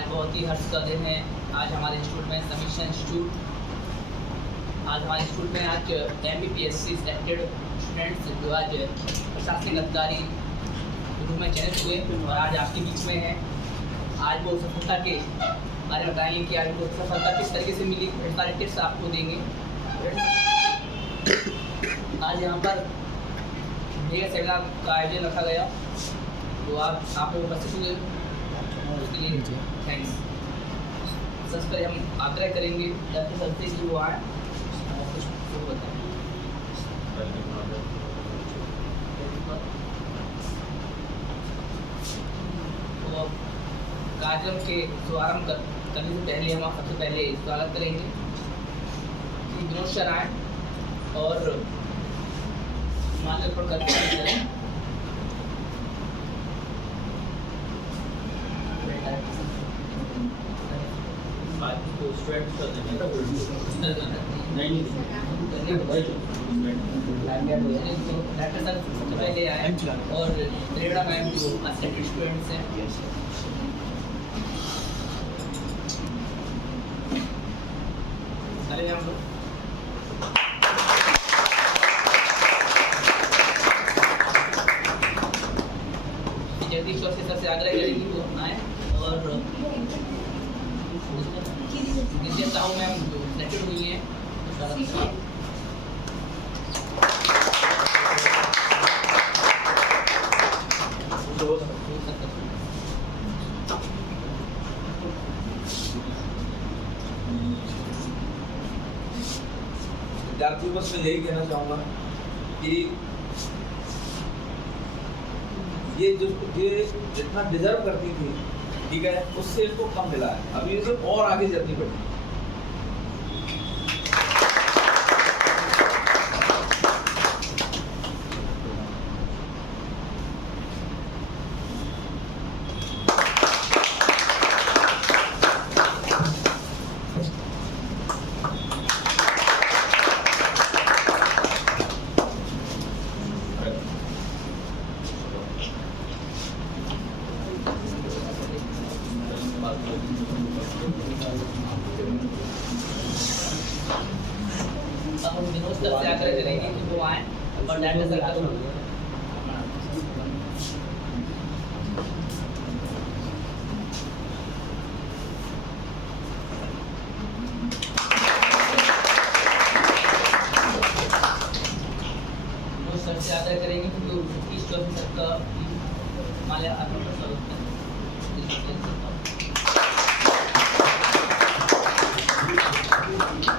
आज बहुत ही हर्ष का दिन है। आज हमारे इंस्टीट्यूट में समीक्षा इंस्टीट्यूट आज हमारे इंस्टीट्यूट में आज MBPSC सेलेक्टेड स्टूडेंट्स जो आज प्रशासनिक अधिकारी के रूप में चयनित हुए और आज आपके बीच में है। आज वो सफलता के बारे में बताएंगे कि आज वो सफलता किस तरीके से मिली, बहुत सारे टिप्स आपको देंगे। आज यहाँ पर मेगा सेमिनार का आयोजन रखा गया, तो आप लोग उपस्थित हुए उसके लिए थैंक्स। सबसे पहले हम आग्रह करेंगे डॉक्टर सर से कि वो आए और कुछ बताएं। तो कार्यक्रम के शुभारंभ करने से पहले हम सबसे पहले स्वागत करेंगे कि विनोद सर आए और माल्यार्पण करते हैं। डॉक्टर सर सबसे पहले आए और प्रेरणा मैम जो असिस्टेंट स्टूडेंट्स हैं अरे हम लोग जगदीश चौधरी सर से आग्रह करेंगे वो आए और विद्या साहू मैम जो सेलेक्टेड हुई हैं विद्यार्थियों बस मैं यही कहना चाहूँगा कि ये जितना डिजर्व करती थी, ठीक है, उससे इसको कम मिला है। अभी इसे और आगे जल्दी बढ़ी। अब हम विनोद सर से आग्रह करेंगे कि वो आए और डॉक्टर सर का सर से आग्रह करेंगे कि वो सतीश चौधरी सर का माल्यार्पण कर सकते हैं।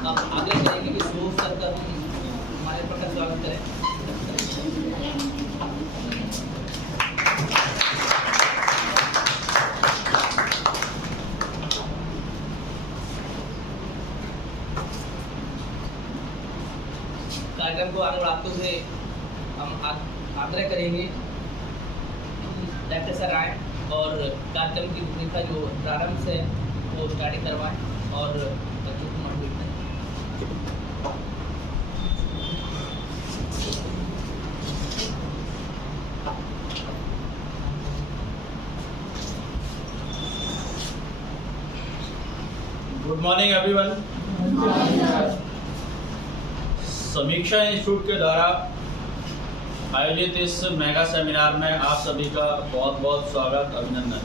आप आग्रह करेंगे कि सुबोध सर का माल्यार्पण का स्वागत करें। कार्यक्रम को आगे बढ़ाते हुए हम आग्रह करेंगे डॉक्टर सर आए और कार्यक्रम की भूमिका जो प्रारंभ से वो स्टार्टिंग करवाएं और बच्चों को मोटिवेट करें। Good morning everyone. समीक्षा इंस्टीट्यूट के द्वारा आयोजित इस मेगा सेमिनार में आप सभी का बहुत बहुत स्वागत, अभिनंदन।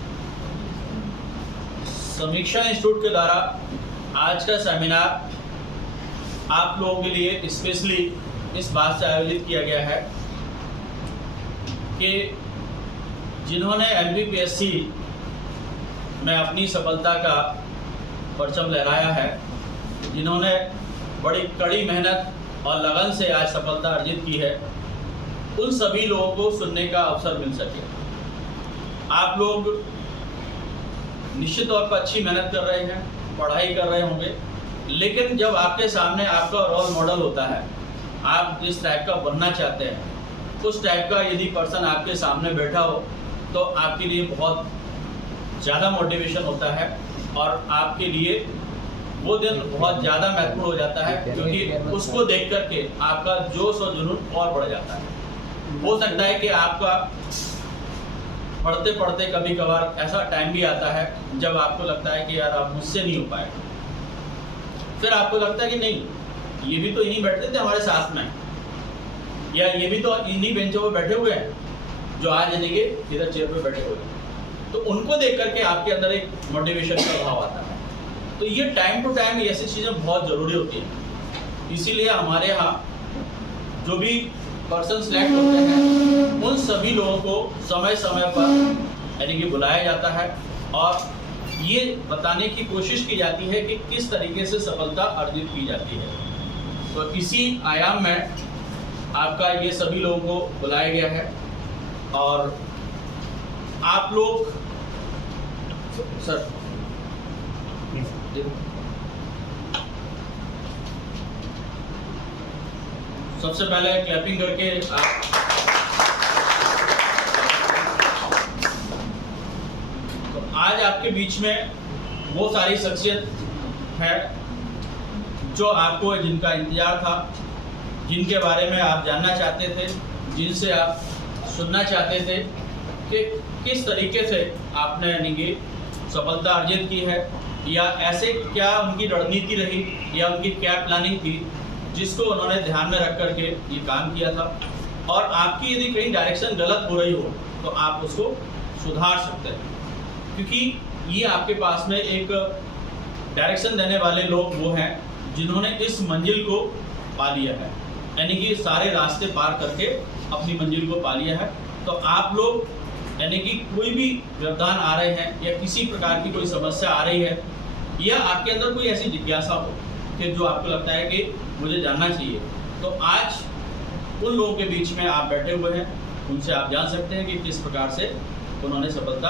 समीक्षा इंस्टीट्यूट के द्वारा आज का सेमिनार आप लोगों के लिए स्पेशली इस बात से आयोजित किया गया है कि जिन्होंने MBPSC में अपनी सफलता का परचम लहराया है, जिन्होंने बड़ी कड़ी मेहनत और लगन से आज सफलता अर्जित की है, उन सभी लोगों को सुनने का अवसर मिल सके। आप लोग निश्चित तौर पर अच्छी मेहनत कर रहे हैं, पढ़ाई कर रहे होंगे, लेकिन जब आपके सामने आपका रोल मॉडल होता है, आप जिस टाइप का बनना चाहते हैं, उस टाइप का यदि पर्सन आपके सामने बैठा हो तो आपके लिए बहुत ज़्यादा मोटिवेशन होता है और आपके लिए वो दिन बहुत ज़्यादा महत्वपूर्ण हो जाता है, क्योंकि उसको देख करके आपका जोश और जुनून और बढ़ जाता है। हो सकता है कि आपका पढ़ते पढ़ते कभी कभार ऐसा टाइम भी आता है जब आपको लगता है कि यार अब मुझसे नहीं हो पाएगा। फिर आपको लगता है कि नहीं, ये भी तो यहीं बैठते थे हमारे साथ में, या ये भी तो इन्हीं बेंचों पर बैठे हुए हैं जो आज यानी कि इधर चेयर पे बैठे हुए हैं। तो उनको देख करके आपके अंदर एक मोटिवेशन का भाव आता है। तो ये टाइम टू टाइम ऐसी चीज़ें बहुत ज़रूरी होती हैं। इसीलिए हमारे यहाँ जो भी पर्सन सिलेक्ट होते हैं उन सभी लोगों को समय समय पर यानी कि बुलाया जाता है और ये बताने की कोशिश की जाती है कि किस तरीके से सफलता अर्जित की जाती है। तो इसी आयाम में आपका ये सभी लोगों को बुलाया गया है और आप लोग सर सबसे पहले क्लैपिंग करके आप तो आज आपके बीच में वो सारी शख्सियत है जो आपको जिनका इंतजार था, जिनके बारे में आप जानना चाहते थे, जिनसे आप सुनना चाहते थे कि किस तरीके से आपने यानी कि सफलता अर्जित की है, या ऐसे क्या उनकी रणनीति रही या उनकी क्या प्लानिंग थी जिसको उन्होंने ध्यान में रख करके ये काम किया था। और आपकी यदि कहीं डायरेक्शन गलत हो रही हो तो आप उसको सुधार सकते हैं, क्योंकि ये आपके पास में एक डायरेक्शन देने वाले लोग वो हैं जिन्होंने इस मंजिल को पा लिया है, यानी कि सारे रास्ते पार करके अपनी मंजिल को पा लिया है। तो आप लोग यानी कि कोई भी व्यवधान आ रहे हैं या किसी प्रकार की कोई समस्या आ रही है या आपके अंदर कोई ऐसी जिज्ञासा हो कि जो आपको लगता है कि मुझे जानना चाहिए, तो आज उन लोगों के बीच में आप बैठे हुए हैं, उनसे आप जान सकते हैं कि किस प्रकार से उन्होंने सफलता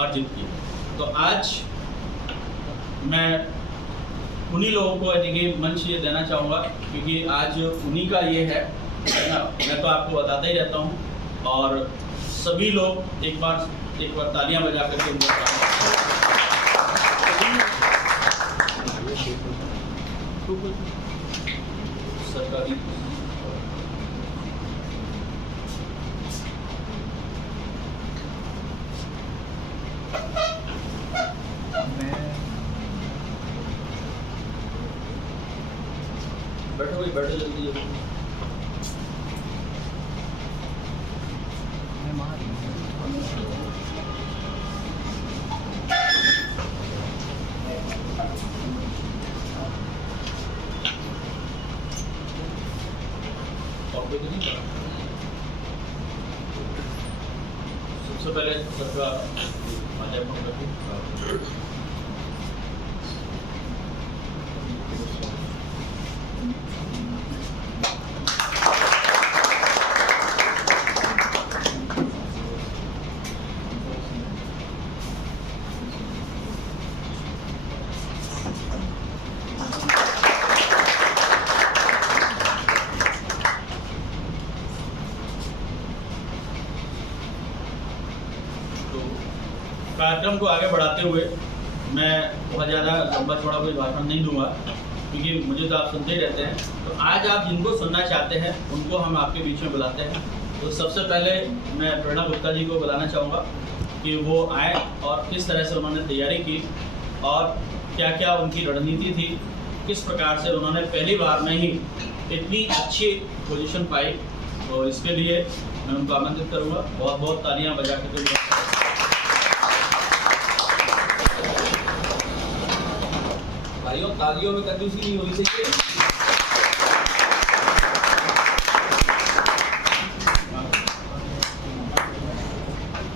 अर्जित की। तो आज मैं उन्हीं लोगों को यानी कि मंच ये देना चाहूँगा, क्योंकि आज उन्हीं का ये है ना। मैं तो आपको बताता ही रहता हूँ और सभी लोग एक बार तालियां बजा करके उनको सरकारी बैठो जल्दी सबसे पहले सबका माल्यार्पण करके कार्यक्रम को आगे बढ़ाते हुए मैं बहुत ज़्यादा लंबा चौड़ा कोई भाषण नहीं दूंगा, क्योंकि मुझे तो आप सुनते ही रहते हैं। तो आज आप जिनको सुनना चाहते हैं उनको हम आपके बीच में बुलाते हैं। तो सबसे पहले मैं प्रेरणा गुप्ता जी को बुलाना चाहूँगा कि वो आए और किस तरह से उन्होंने तैयारी की और क्या क्या उनकी रणनीति थी, किस प्रकार से उन्होंने पहली बार में ही इतनी अच्छी पोजीशन पाई। तो इसके लिए मैं उनको आमंत्रित करूँगा। बहुत बहुत तालियाँ बजा करके भाइयों, तालियों में कंजूसी नहीं होनी चाहिए।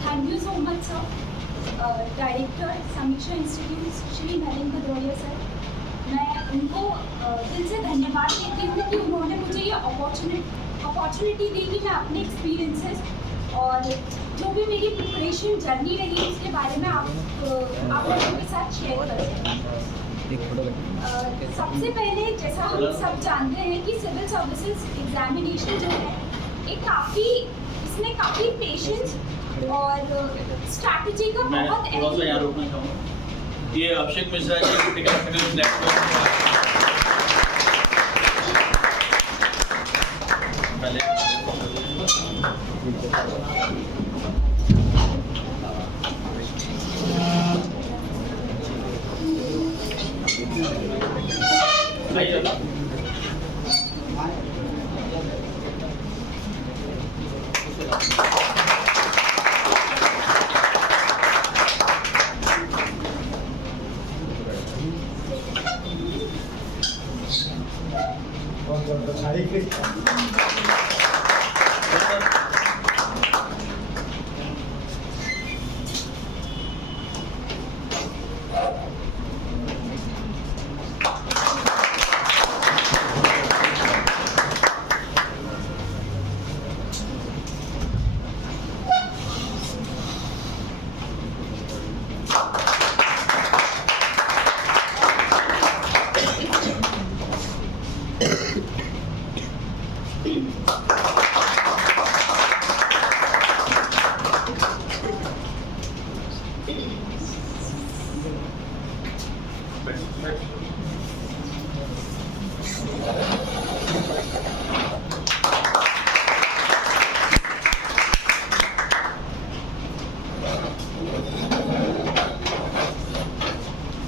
Thank you so much sir, director समीक्षा इंस्टीट्यूट श्री नरेंद्र भदौरिया सर। मैं उनको दिल से धन्यवाद देती हूँ कि उन्होंने मुझे ये अपॉर्चुनिटी दी कि मैं अपने एक्सपीरियंसेस और जो भी मेरी प्रिपरेशन जर्नी रही उसके बारे में आप लोगों के साथ शेयर कर सकें। सबसे पहले जैसा हम सब जानते हैं कि सिविल सर्विसेज एग्जामिनेशन जो है इसमें काफ़ी पेशेंस और स्ट्रैटेजी का बहुत थोड़ा सा यहाँ रोकना चाहूँगा। ये अभिषेक मिश्रा जी पहले आइए।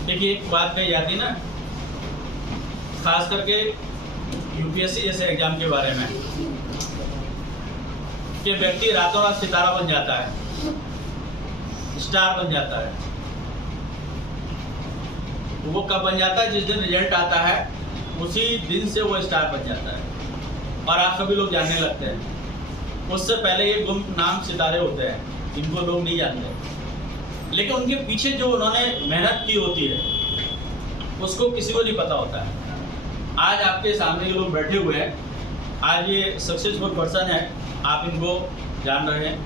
देखिए, एक बात कही जाती है ना, खास करके यूपीएससी जैसे एग्जाम के बारे में, कि व्यक्ति रातों रात सितारा बन जाता है, स्टार बन जाता है। वो कब बन जाता है? जिस दिन रिजल्ट आता है उसी दिन से वो स्टार बन जाता है और आप सभी लोग जानने लगते हैं। उससे पहले ये गुमनाम सितारे होते हैं, इनको लोग नहीं जानते, लेकिन उनके पीछे जो उन्होंने मेहनत की होती है उसको किसी को नहीं पता होता है। आज आपके सामने जो लोग बैठे हुए हैं, आज ये सक्सेसफुल पर्सन है, आप इनको जान रहे हैं।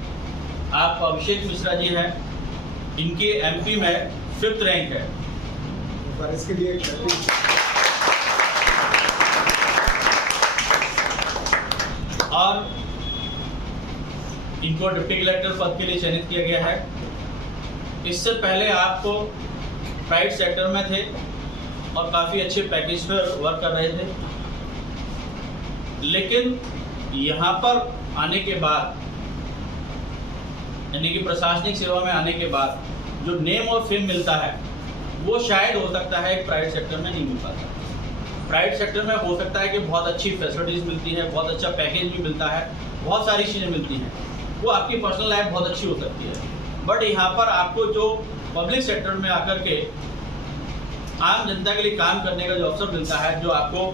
आप अभिषेक मिश्रा जी हैं, इनके एमपी में 5th रैंक है। पर इसके लिए और इनको डिप्टी कलेक्टर पद के लिए चयनित किया गया है। इससे पहले आपको प्राइवेट सेक्टर में थे और काफ़ी अच्छे पैकेज पर वर्क कर रहे थे, लेकिन यहाँ पर आने के बाद, यानी कि प्रशासनिक सेवा में आने के बाद जो नेम और फेम मिलता है वो शायद हो सकता है प्राइवेट सेक्टर में नहीं मिल पाता। प्राइवेट सेक्टर में हो सकता है कि बहुत अच्छी फैसिलिटीज़ मिलती है, बहुत अच्छा पैकेज भी मिलता है, बहुत सारी चीज़ें मिलती हैं, वो आपकी पर्सनल लाइफ बहुत अच्छी हो सकती है। बट यहाँ पर आपको जो पब्लिक सेक्टर में आकर के आम जनता के लिए काम करने का जो अवसर मिलता है, जो आपको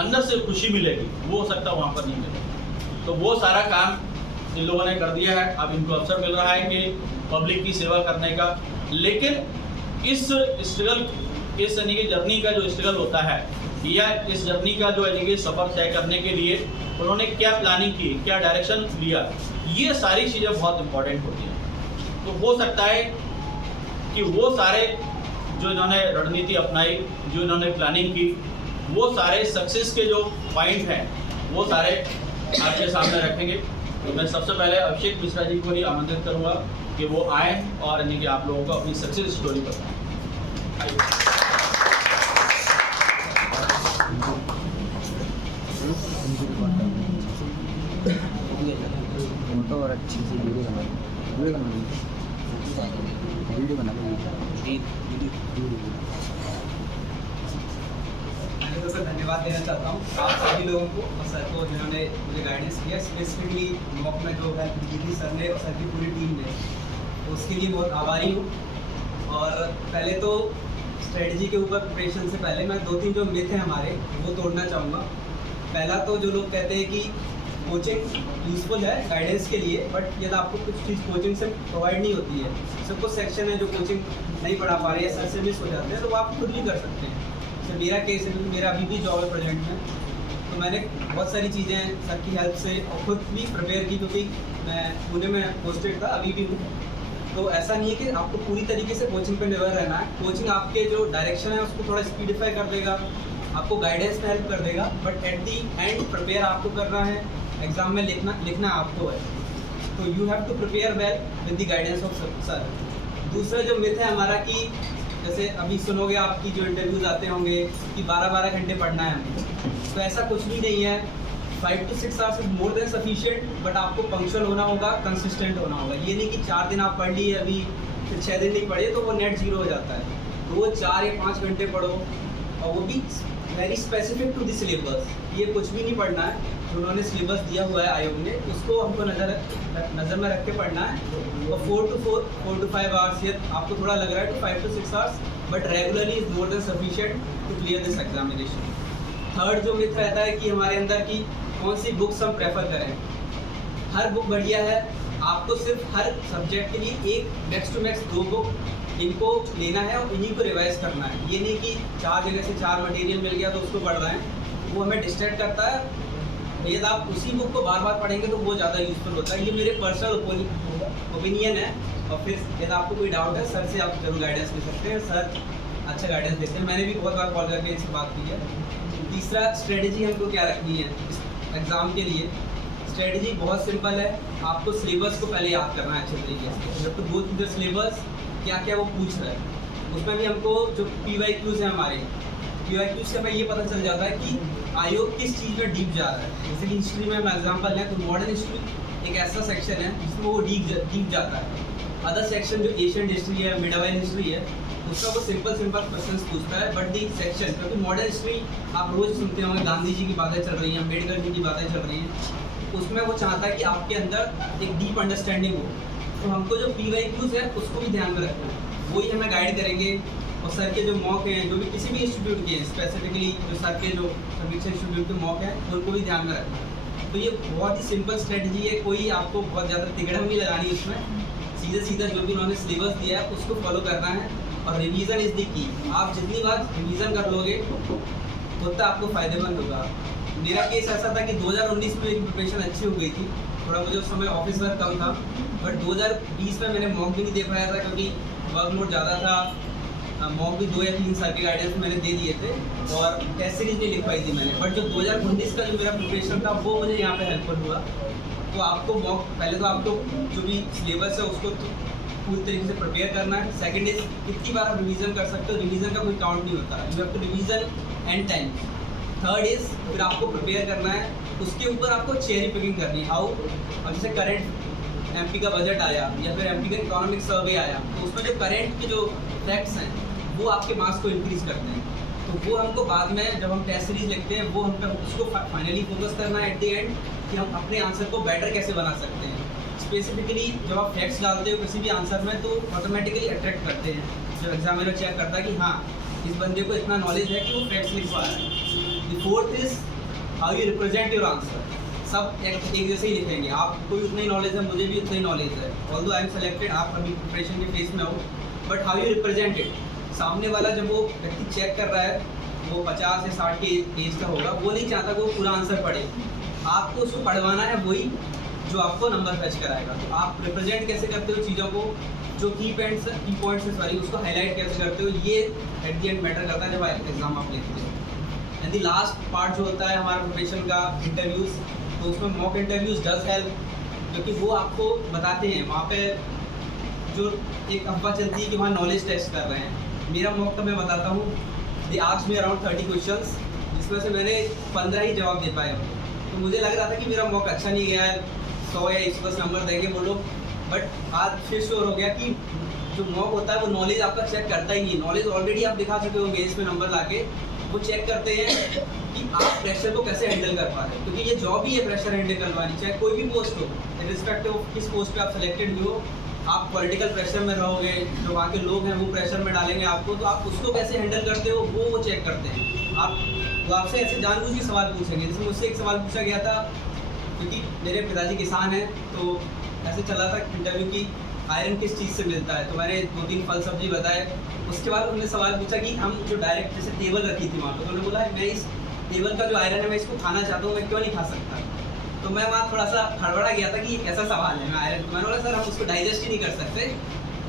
अंदर से खुशी मिलेगी, वो हो सकता है वहाँ पर नहीं मिलेगा। तो वो सारा काम इन लोगों ने कर दिया है। अब इनको अवसर मिल रहा है कि पब्लिक की सेवा करने का। लेकिन इस स्ट्रगल, इस यानी कि जर्नी का जो स्ट्रगल होता है, या इस जर्नी का जो यानी कि सफ़र तय करने के लिए उन्होंने क्या प्लानिंग की, क्या डायरेक्शन लिया, ये सारी चीज़ें बहुत इंपॉर्टेंट होती हैं। तो हो सकता है कि वो सारे जो इन्होंने रणनीति अपनाई, जो इन्होंने प्लानिंग की, वो सारे सक्सेस के जो पॉइंट हैं वो सारे आपके सामने रखेंगे। तो मैं सबसे पहले अभिषेक मिश्रा जी को ही आमंत्रित करूंगा कि वो आएँ और यानी कि आप लोगों को अपनी सक्सेस स्टोरी बताएं। फोटो और अच्छी सी वीडियो बना तो सर धन्यवाद देना चाहता हूँ आप सभी लोगों को और सर को जिन्होंने मुझे गाइडेंस किया, स्पेसिफिकली मॉक में जो हेल्प की थी सर ने और सर की पूरी टीम ने, तो उसके लिए बहुत आभारी हूँ। और पहले तो स्ट्रेटजी के ऊपर प्रिपरेशन से पहले मैं 2-3 जो मिथ हैं हमारे वो तोड़ना चाहूँगा। पहला तो जो लोग कहते हैं कि कोचिंग यूज़फुल है गाइडेंस के लिए, बट यदि आपको कुछ चीज़ कोचिंग से प्रोवाइड नहीं होती है, सब कुछ सेक्शन है जो कोचिंग नहीं पढ़ा पा रहे हैं, सर से मिस हो जाते हैं, तो वो आप खुद भी कर सकते हैं। तो मेरा केस है, मेरा अभी भी जॉब है प्रेजेंट में, तो मैंने बहुत सारी चीज़ें सर की हेल्प से और खुद भी प्रिपेयर की, क्योंकि मैं पुणे में पोस्टेड था, अभी भी हूँ। तो ऐसा नहीं है कि आपको पूरी तरीके से कोचिंग पे निर्भर रहना है। कोचिंग आपके जो डायरेक्शन है उसको थोड़ा स्पीडिफाई कर देगा, आपको गाइडेंस में हेल्प कर देगा, but at the end prepare आपको करना है, एग्ज़ाम में लिखना आपको है। तो you have to prepare well with the guidance of sir. दूसरा जो मिथ है हमारा कि जैसे अभी सुनोगे आपकी जो इंटरव्यूज़ आते होंगे कि 12-12 घंटे पढ़ना है हमें, तो ऐसा कुछ भी नहीं है। 5 to 6 hours is more than sufficient, but आपको पंक्चुअल होना होगा, कंसिस्टेंट होना होगा। ये नहीं कि 4 दिन आप पढ़ लिए अभी फिर 6 दिन नहीं पढ़े तो वो नेट 0 हो जाता है। तो वो 4 या 5 घंटे पढ़ो, और वो भी very specific to the syllabus, ये कुछ भी नहीं पढ़ना है, जो उन्होंने सिलेबस दिया हुआ है आयोग ने उसको हमको नज़र में रख के पढ़ना है। और 4 to 5 आवर्स, ये आपको थोड़ा लग रहा है तो 5 to 6 hours, but regularly is more than sufficient to clear this examination. Third जो मिथ रहता है कि हमारे अंदर की कौन सी बुक्स हम प्रेफर करें, हर बुक बढ़िया है, आपको सिर्फ हर सब्जेक्ट के लिए एक मैक्स टू मैक्स 2 बुक इनको लेना है और इन्हीं को रिवाइज करना है। ये नहीं कि 4 जगह से 4 मटेरियल मिल गया तो उसको पढ़ रहे हैं, वो हमें डिस्ट्रैक्ट करता है। यदि आप उसी बुक को बार बार पढ़ेंगे तो वो ज़्यादा यूजफुल होता है। ये मेरे पर्सनल ओपिनियन है। और फिर यदि आपको कोई डाउट है सर से आप जरूर गाइडेंस ले सकते हैं, सर अच्छा गाइडेंस देते हैं, मैंने भी बहुत बार कॉल करके इनसे बात की है। तीसरा, स्ट्रेटजी हमको क्या रखनी है इस एग्ज़ाम के लिए। स्ट्रेटजी बहुत सिंपल है, आपको सिलेबस को पहले याद करना है अच्छे तरीके से। जब तो गो थ्रू द सिलेबस, क्या क्या वो पूछ रहा है, उसमें भी हमको जो PYQs हैं हमारे, PYQs से हमें ये पता चल जाता है कि आयोग किस चीज़ में डीप जा रहा है। जैसे कि हिस्ट्री में हम एग्जाम्पल लें तो मॉडर्न हिस्ट्री एक ऐसा सेक्शन है जिसमें वो डीप जाता है। अदर सेक्शन जो एशियन हिस्ट्री है, मिडवाइल हिस्ट्री है, उसका वो सिंपल क्वेश्चंस पूछता है। बट दी सेक्शन, क्योंकि मॉडर्न हिस्ट्री आप रोज़ सुनते होंगे, गांधी जी की बातें चल रही हैं, अम्बेडकर जी की बातें चल रही हैं, उसमें वो चाहता है कि आपके अंदर एक डीप अंडरस्टैंडिंग हो। तो हमको जो PYQs है उसको भी ध्यान में रखना है, वही हमें गाइड करेंगे। और सर के जो मॉक हैं, जो भी किसी भी इंस्टीट्यूट के, स्पेसिफिकली जो सर के जो समीक्षा इंस्टीट्यूट के मॉक हैं, उनको भी ध्यान में रखना है। तो ये बहुत ही सिंपल स्ट्रेटजी है, कोई आपको बहुत ज़्यादा तिगड़म नहीं लगानी इसमें। सीधा जो भी उन्होंने सिलेबस दिया है उसको फॉलो करना है। और रिवीजन इज़ द की। आप जितनी बार रिवीजन कर लोगे उतना आपको फ़ायदेमंद होगा। मेरा केस ऐसा था कि 2019 में मेरी प्रिपरेशन अच्छी हो गई थी, थोड़ा मुझे उस समय ऑफिस वर्क कम था, बट 2020 में मैंने मॉक भी नहीं दे पाया था क्योंकि वर्कलोड ज़्यादा था। मॉक भी 2 या 3 साल के गाइडेंस मैंने दे दिए थे और टेस्ट सीरीज नहीं लिख पाई थी मैंने। बट जो 2019 का जो मेरा प्रिपरेशन था वो मुझे यहाँ पे हेल्पफुल हुआ। तो आपको मॉक, पहले तो आपको जो भी सिलेबस है उसको पूरी तरीके से प्रिपेयर करना है। सेकंड इज, कितनी बार आप रिवीजन कर सकते हो, रिवीजन का कोई काउंट नहीं होता, you have to revision and time. Third is, फिर आपको प्रिपेयर करना है, उसके ऊपर आपको चेरी पिकिंग करनी है। हाउ, अब जैसे करंट MP का बजट आया या फिर MP का इकोनॉमिक सर्वे आया, तो उसमें जो करंट के जो फैक्ट्स हैं वो आपके मार्क्स को इंक्रीज़ करते हैं। तो वो हमको बाद में जब हम टेस्ट सीरीज लिखते हैं वो हम उसको फाइनली फोकस करना है एट द एंड, कि हम अपने आंसर को बेटर कैसे बना सकते हैं। स्पेसिफिकली जब आप फैक्ट्स डालते हो किसी भी आंसर में तो ऑटोमेटिकली अट्रैक्ट करते हैं, जब एग्जामिनर चेक करता है कि हाँ इस बंदे को इतना नॉलेज है कि वो फैक्ट्स लिख पा रहा है। The fourth is how you represent your answer. सब एक जैसे ही लिखेंगे, आपको भी उतना ही नॉलेज है, मुझे भी उतना ही नॉलेज है, ऑल्दो आई एम सेलेक्टेड, आप अभी प्रिपरेशन के फेज में हो, but how you represent it. सामने वाला जब वो व्यक्ति चेक कर रहा है, वो 50 या 60 के एज का होगा, वो नहीं चाहता कि वो पूरा आंसर पढ़े, आपको उसको पढ़वाना है वही जो आपको नंबर फैच कराएगा। तो आप रिप्रेजेंट कैसे करते हो चीज़ों को, जो की पॉइंट्स सॉरी उसको हाईलाइट कैसे करते हो, ये एट द एंड मैटर करता है जब एग्जाम आप लिखते हो। एंड द लास्ट पार्ट जो होता है हमारा प्रिपरेशन का, इंटरव्यूज़, तो उसमें मॉक इंटरव्यूज़ डज हेल्प, क्योंकि वो आपको बताते हैं वहाँ पे जो एक अफवाह चलती है कि वहाँ नॉलेज टेस्ट कर रहे हैं। मेरा मॉक का मैं बताता हूँ, they asked me around 30 questions, जिसमें से मैंने 15 ही जवाब दे पाए। तो मुझे लग रहा था कि मेरा मॉक अच्छा नहीं गया है, 100 या 110 नंबर देंगे वो लोग, बट आज फिर श्योर हो गया कि जो मॉक होता है वो नॉलेज आपका चेक करता ही नहीं। नॉलेज ऑलरेडी आप दिखा चुके हो बेस में नंबर लाके, वो चेक करते हैं कि आप प्रेशर को कैसे हैंडल कर पा रहे हो, क्योंकि ये जॉब ही है प्रेशर हैंडल करवानी, चाहे कोई भी पोस्ट हो, रिस्पेक्टिव ऑफ किस पोस्ट पे आप सिलेक्टेड हुए हो। आप पॉलिटिकल प्रेशर में रहोगे, जो वहाँ के लोग हैं वो प्रेशर में डालेंगे आपको, तो आप उसको कैसे हैंडल करते हो वो चेक करते हैं। वो आपसे ऐसे जानबूझ के सवाल पूछेंगे। जैसे मुझसे एक सवाल पूछा गया था, क्योंकि मेरे पिताजी किसान हैं, तो ऐसे चला था इंटरव्यू की आयरन किस चीज़ से मिलता है, तो मैंने 2-3 फल सब्जी बताए। उसके बाद उन्होंने सवाल पूछा कि हम जो डायरेक्ट जैसे टेबल रखी थी वहाँ पर, तो उन्होंने बोला मैं इस टेबल का जो आयरन है मैं इसको खाना चाहता हूँ, मैं क्यों नहीं खा सकता। तो मैं वहाँ थोड़ा सा हड़बड़ा गया था कि ऐसा सवाल है, मैं आयरन, तो मैंने बोला सर हम उसको डाइजेस्ट ही नहीं कर सकते।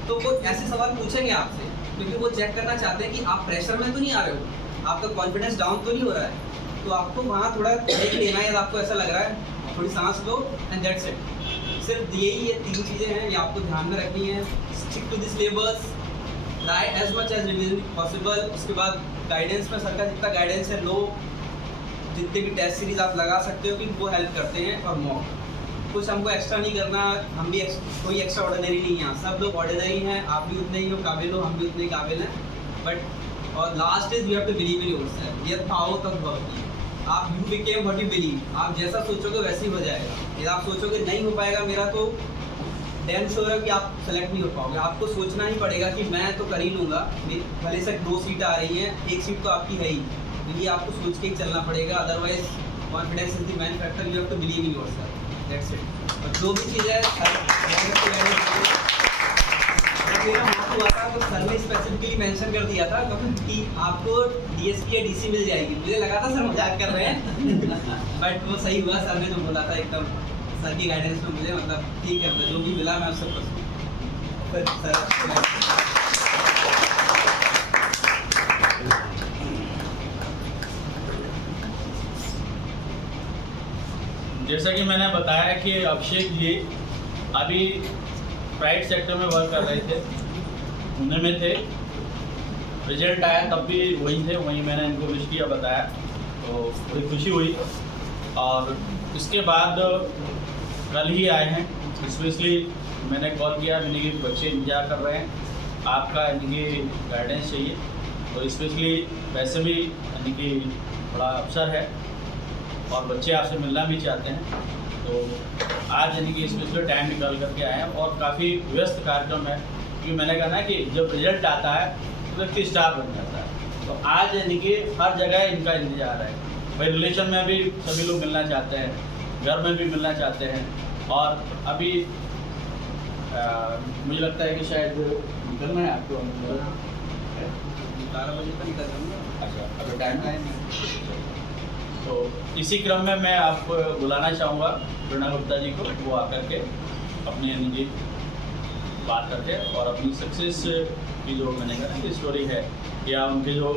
तो वो ऐसे सवाल पूछेंगे आपसे, क्योंकि वो चेक करना चाहते हैं कि आप प्रेशर में तो नहीं आ रहे हो, आपका कॉन्फिडेंस डाउन तो नहीं हो रहा है। तो आपको वहाँ थोड़ा ब्रेक लेना है, आपको ऐसा लग रहा है थोड़ी सांस लो एंड दैट्स इट। सिर्फ यही ये 3 चीज़ें हैं, ये आपको ध्यान में रखनी है। Stick to the syllabus, try as much as revision possible. उसके बाद गाइडेंस में सरकार जितना गाइडेंस है लो, जितने भी टेस्ट सीरीज आप लगा सकते हो कि वो हेल्प करते हैं। और मॉक कुछ हमको एक्स्ट्रा नहीं करना, हम भी कोई एक्स्ट्रा ऑर्डिनरी नहीं है, सब लोग ऑर्डिनरी हैं, आप भी उतने ही हो काबिल हो, हम भी उतने ही काबिल हैं, बट और last is you have to believe in yourself. ये पाओ तक भवति, आप you became what you believe. आप जैसा सोचोगे वैसे ही हो जाएगा। यदि आप सोचोगे नहीं हो पाएगा मेरा, तो डैम श्योर है कि आप सेलेक्ट नहीं हो पाओगे। आपको सोचना ही पड़ेगा कि मैं तो कर ही लूँगा, भले से 2 सीट आ रही हैं, 1 सीट तो आपकी है ही, तो ये आपको सोच के ही चलना पड़ेगा। Otherwise confidence is the main factor, you have to believe in yourself, that's it. और जो भी चीज़ है मेरा मौका हुआ था तो सर ने स्पेसिफिकली मेंशन कर दिया था कि आपको डीएसपी या डीसी मिल जाएगी। मुझे लगा था सर मजाक कर रहे हैं, बट वो सही हुआ। सर ने जो बोला था एकदम सर की गाइडेंस में मुझे मतलब ठीक है, मतलब जो भी मिला मैं उससे खुश हूँ। फिर सर जैसा कि मैंने बताया कि अभिषेक जी अभी प्राइवेट सेक्टर में वर्क कर रहे थे, पुणे में थे। रिजल्ट आया तब भी वहीं थे, वहीं मैंने इनको विश किया, बताया, तो बड़ी खुशी हुई। और इसके बाद कल ही आए हैं, स्पेशली मैंने कॉल किया, मैंने कि बच्चे इंतजार कर रहे हैं, आपका यानी कि गाइडेंस चाहिए। और स्पेशली वैसे भी यानी कि बड़ा अवसर है और बच्चे आपसे मिलना भी चाहते हैं, तो आज यानी कि स्पेशली टाइम निकाल करके आए हैं। और काफ़ी व्यस्त कार्यक्रम है, क्योंकि मैंने कहा ना कि जब रिजल्ट आता है तो व्यक्ति स्टार बन जाता है। तो आज यानी कि हर जगह इनका इंतजार है। भाई रिलेशन में भी सभी लोग मिलना चाहते हैं, घर में भी मिलना चाहते हैं। और अभी मुझे लगता है कि शायद निकलना है आपको, 12 बजे तक निकल जाऊँगा। अच्छा अगर टाइम है तो इसी क्रम में मैं आपको बुलाना चाहूँगा प्रेरणा गुप्ता जी को, वो आकर के अपनी यानी कि बात करके और अपनी सक्सेस की जो मैंने कहा कि स्टोरी है, या उनके जो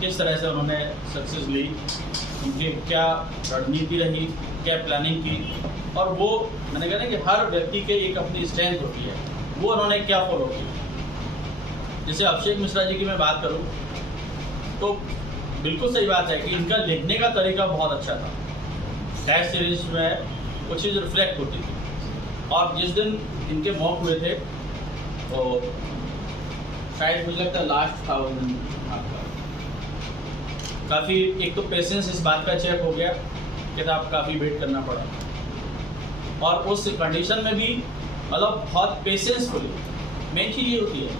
किस तरह से उन्होंने सक्सेस ली, उनकी क्या रणनीति रही, क्या प्लानिंग की, और वो मैंने कहा ना कि हर व्यक्ति के एक अपनी स्ट्रेंथ होती है, वो उन्होंने क्या फॉलो की। जैसे अभिषेक मिश्रा जी की मैं बात करूँ तो बिल्कुल सही बात है कि इनका लिखने का तरीका बहुत अच्छा था। टेस्ट सीरीज में कुछ चीज़ रिफ्लेक्ट होती थी। और जिस दिन इनके मॉक हुए थे तो शायद मुझे लगता है लास्ट था उस दिन आपका, काफ़ी एक तो पेशेंस इस बात का चेक हो गया कि आप काफ़ी वेट करना पड़ा। और उस कंडीशन में भी मतलब बहुत पेशेंसफुली, मेन चीज़ ये होती है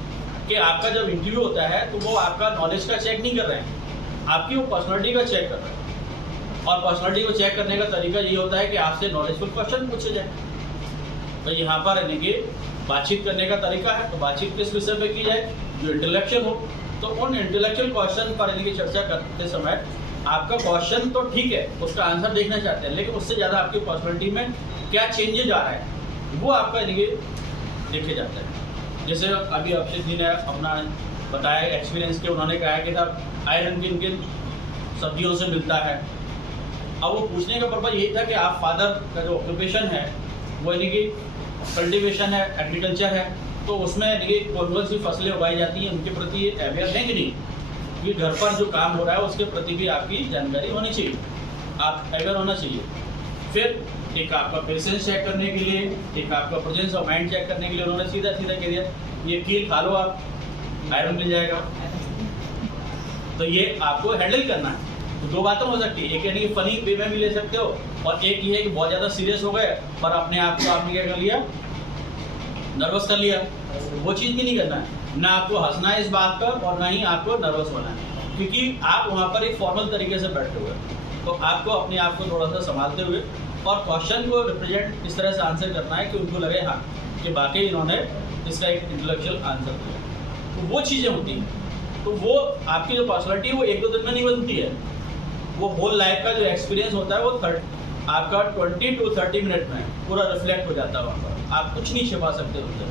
कि आपका जब इंटरव्यू होता है तो वो आपका नॉलेज का चेक नहीं कर रहे हैं, आपकी वो पर्सनालिटी का चेक कर रहे हैं। और पर्सनालिटी को चेक करने का तरीका ये होता है कि आपसे नॉलेजफुल क्वेश्चन पूछे जाए। तो यहाँ पर यानी कि बातचीत करने का तरीका है, तो बातचीत किस विषय पे की जाए, जो इंटेलेक्चुअल हो। तो उन इंटेलेक्चुअल क्वेश्चन पर यानी कि चर्चा करते समय आपका क्वेश्चन तो ठीक है, उसका आंसर देखना चाहते हैं, लेकिन उससे ज़्यादा आपकी पर्सनालिटी में क्या चेंजेज आ रहा है वो आपका यानी कि देखे जाते हैं। जैसे अभी अभिषेक जी ने अपना बताया एक्सपीरियंस के, उन्होंने कहा कि था आयरन किन किन सब्जियों से मिलता है। अब वो पूछने का पर्पज़ यही था कि आप फादर का जो ऑक्यूपेशन है वो यानी कि कल्टीवेशन है, एग्रीकल्चर है, तो उसमें यानी कि कौन सी फसलें उगाई जाती हैं उनके प्रति अवेयर हैं कि नहीं, क्योंकि घर पर जो काम हो रहा है उसके प्रति भी आपकी जानकारी होनी चाहिए, आप अवेयर होना चाहिए। फिर एक आपका पेशेंस चेक करने के लिए, एक आपका प्रेजेंस ऑफ माइंड चेक करने के लिए उन्होंने सीधा सीधा कह दिया ये कील खा लो आप, आयरन मिल जाएगा। तो ये आपको हैंडल करना है। तो दो बातें हो सकती है, एक यानी कि फनी वे में भी ले सकते हो, और एक ये है कि बहुत ज़्यादा सीरियस हो गए पर अपने आप को आपने क्या कर लिया, नर्वस कर लिया। वो चीज़ भी नहीं करना है, ना आपको हंसना है इस बात पर और ना ही आपको नर्वस होना है, क्योंकि आप वहाँ पर एक फॉर्मल तरीके से बैठे हुए हैं। तो आपको अपने आप को थोड़ा सा संभालते हुए और क्वेश्चन को रिप्रेजेंट इस तरह से आंसर करना है कि उनको लगे हाँ कि वाकई इन्होंने इसका एक इंटेलेक्चुअल आंसर दिया। तो वो चीज़ें होती हैं। तो वो आपकी जो पर्सनालिटी है वो 1-2 दिन में नहीं बनती है, वो होल लाइफ का जो एक्सपीरियंस होता है वो आपका 20 to 30 मिनट में पूरा रिफ्लेक्ट हो जाता है वहाँ पर, आप कुछ नहीं छिपा सकते उससे।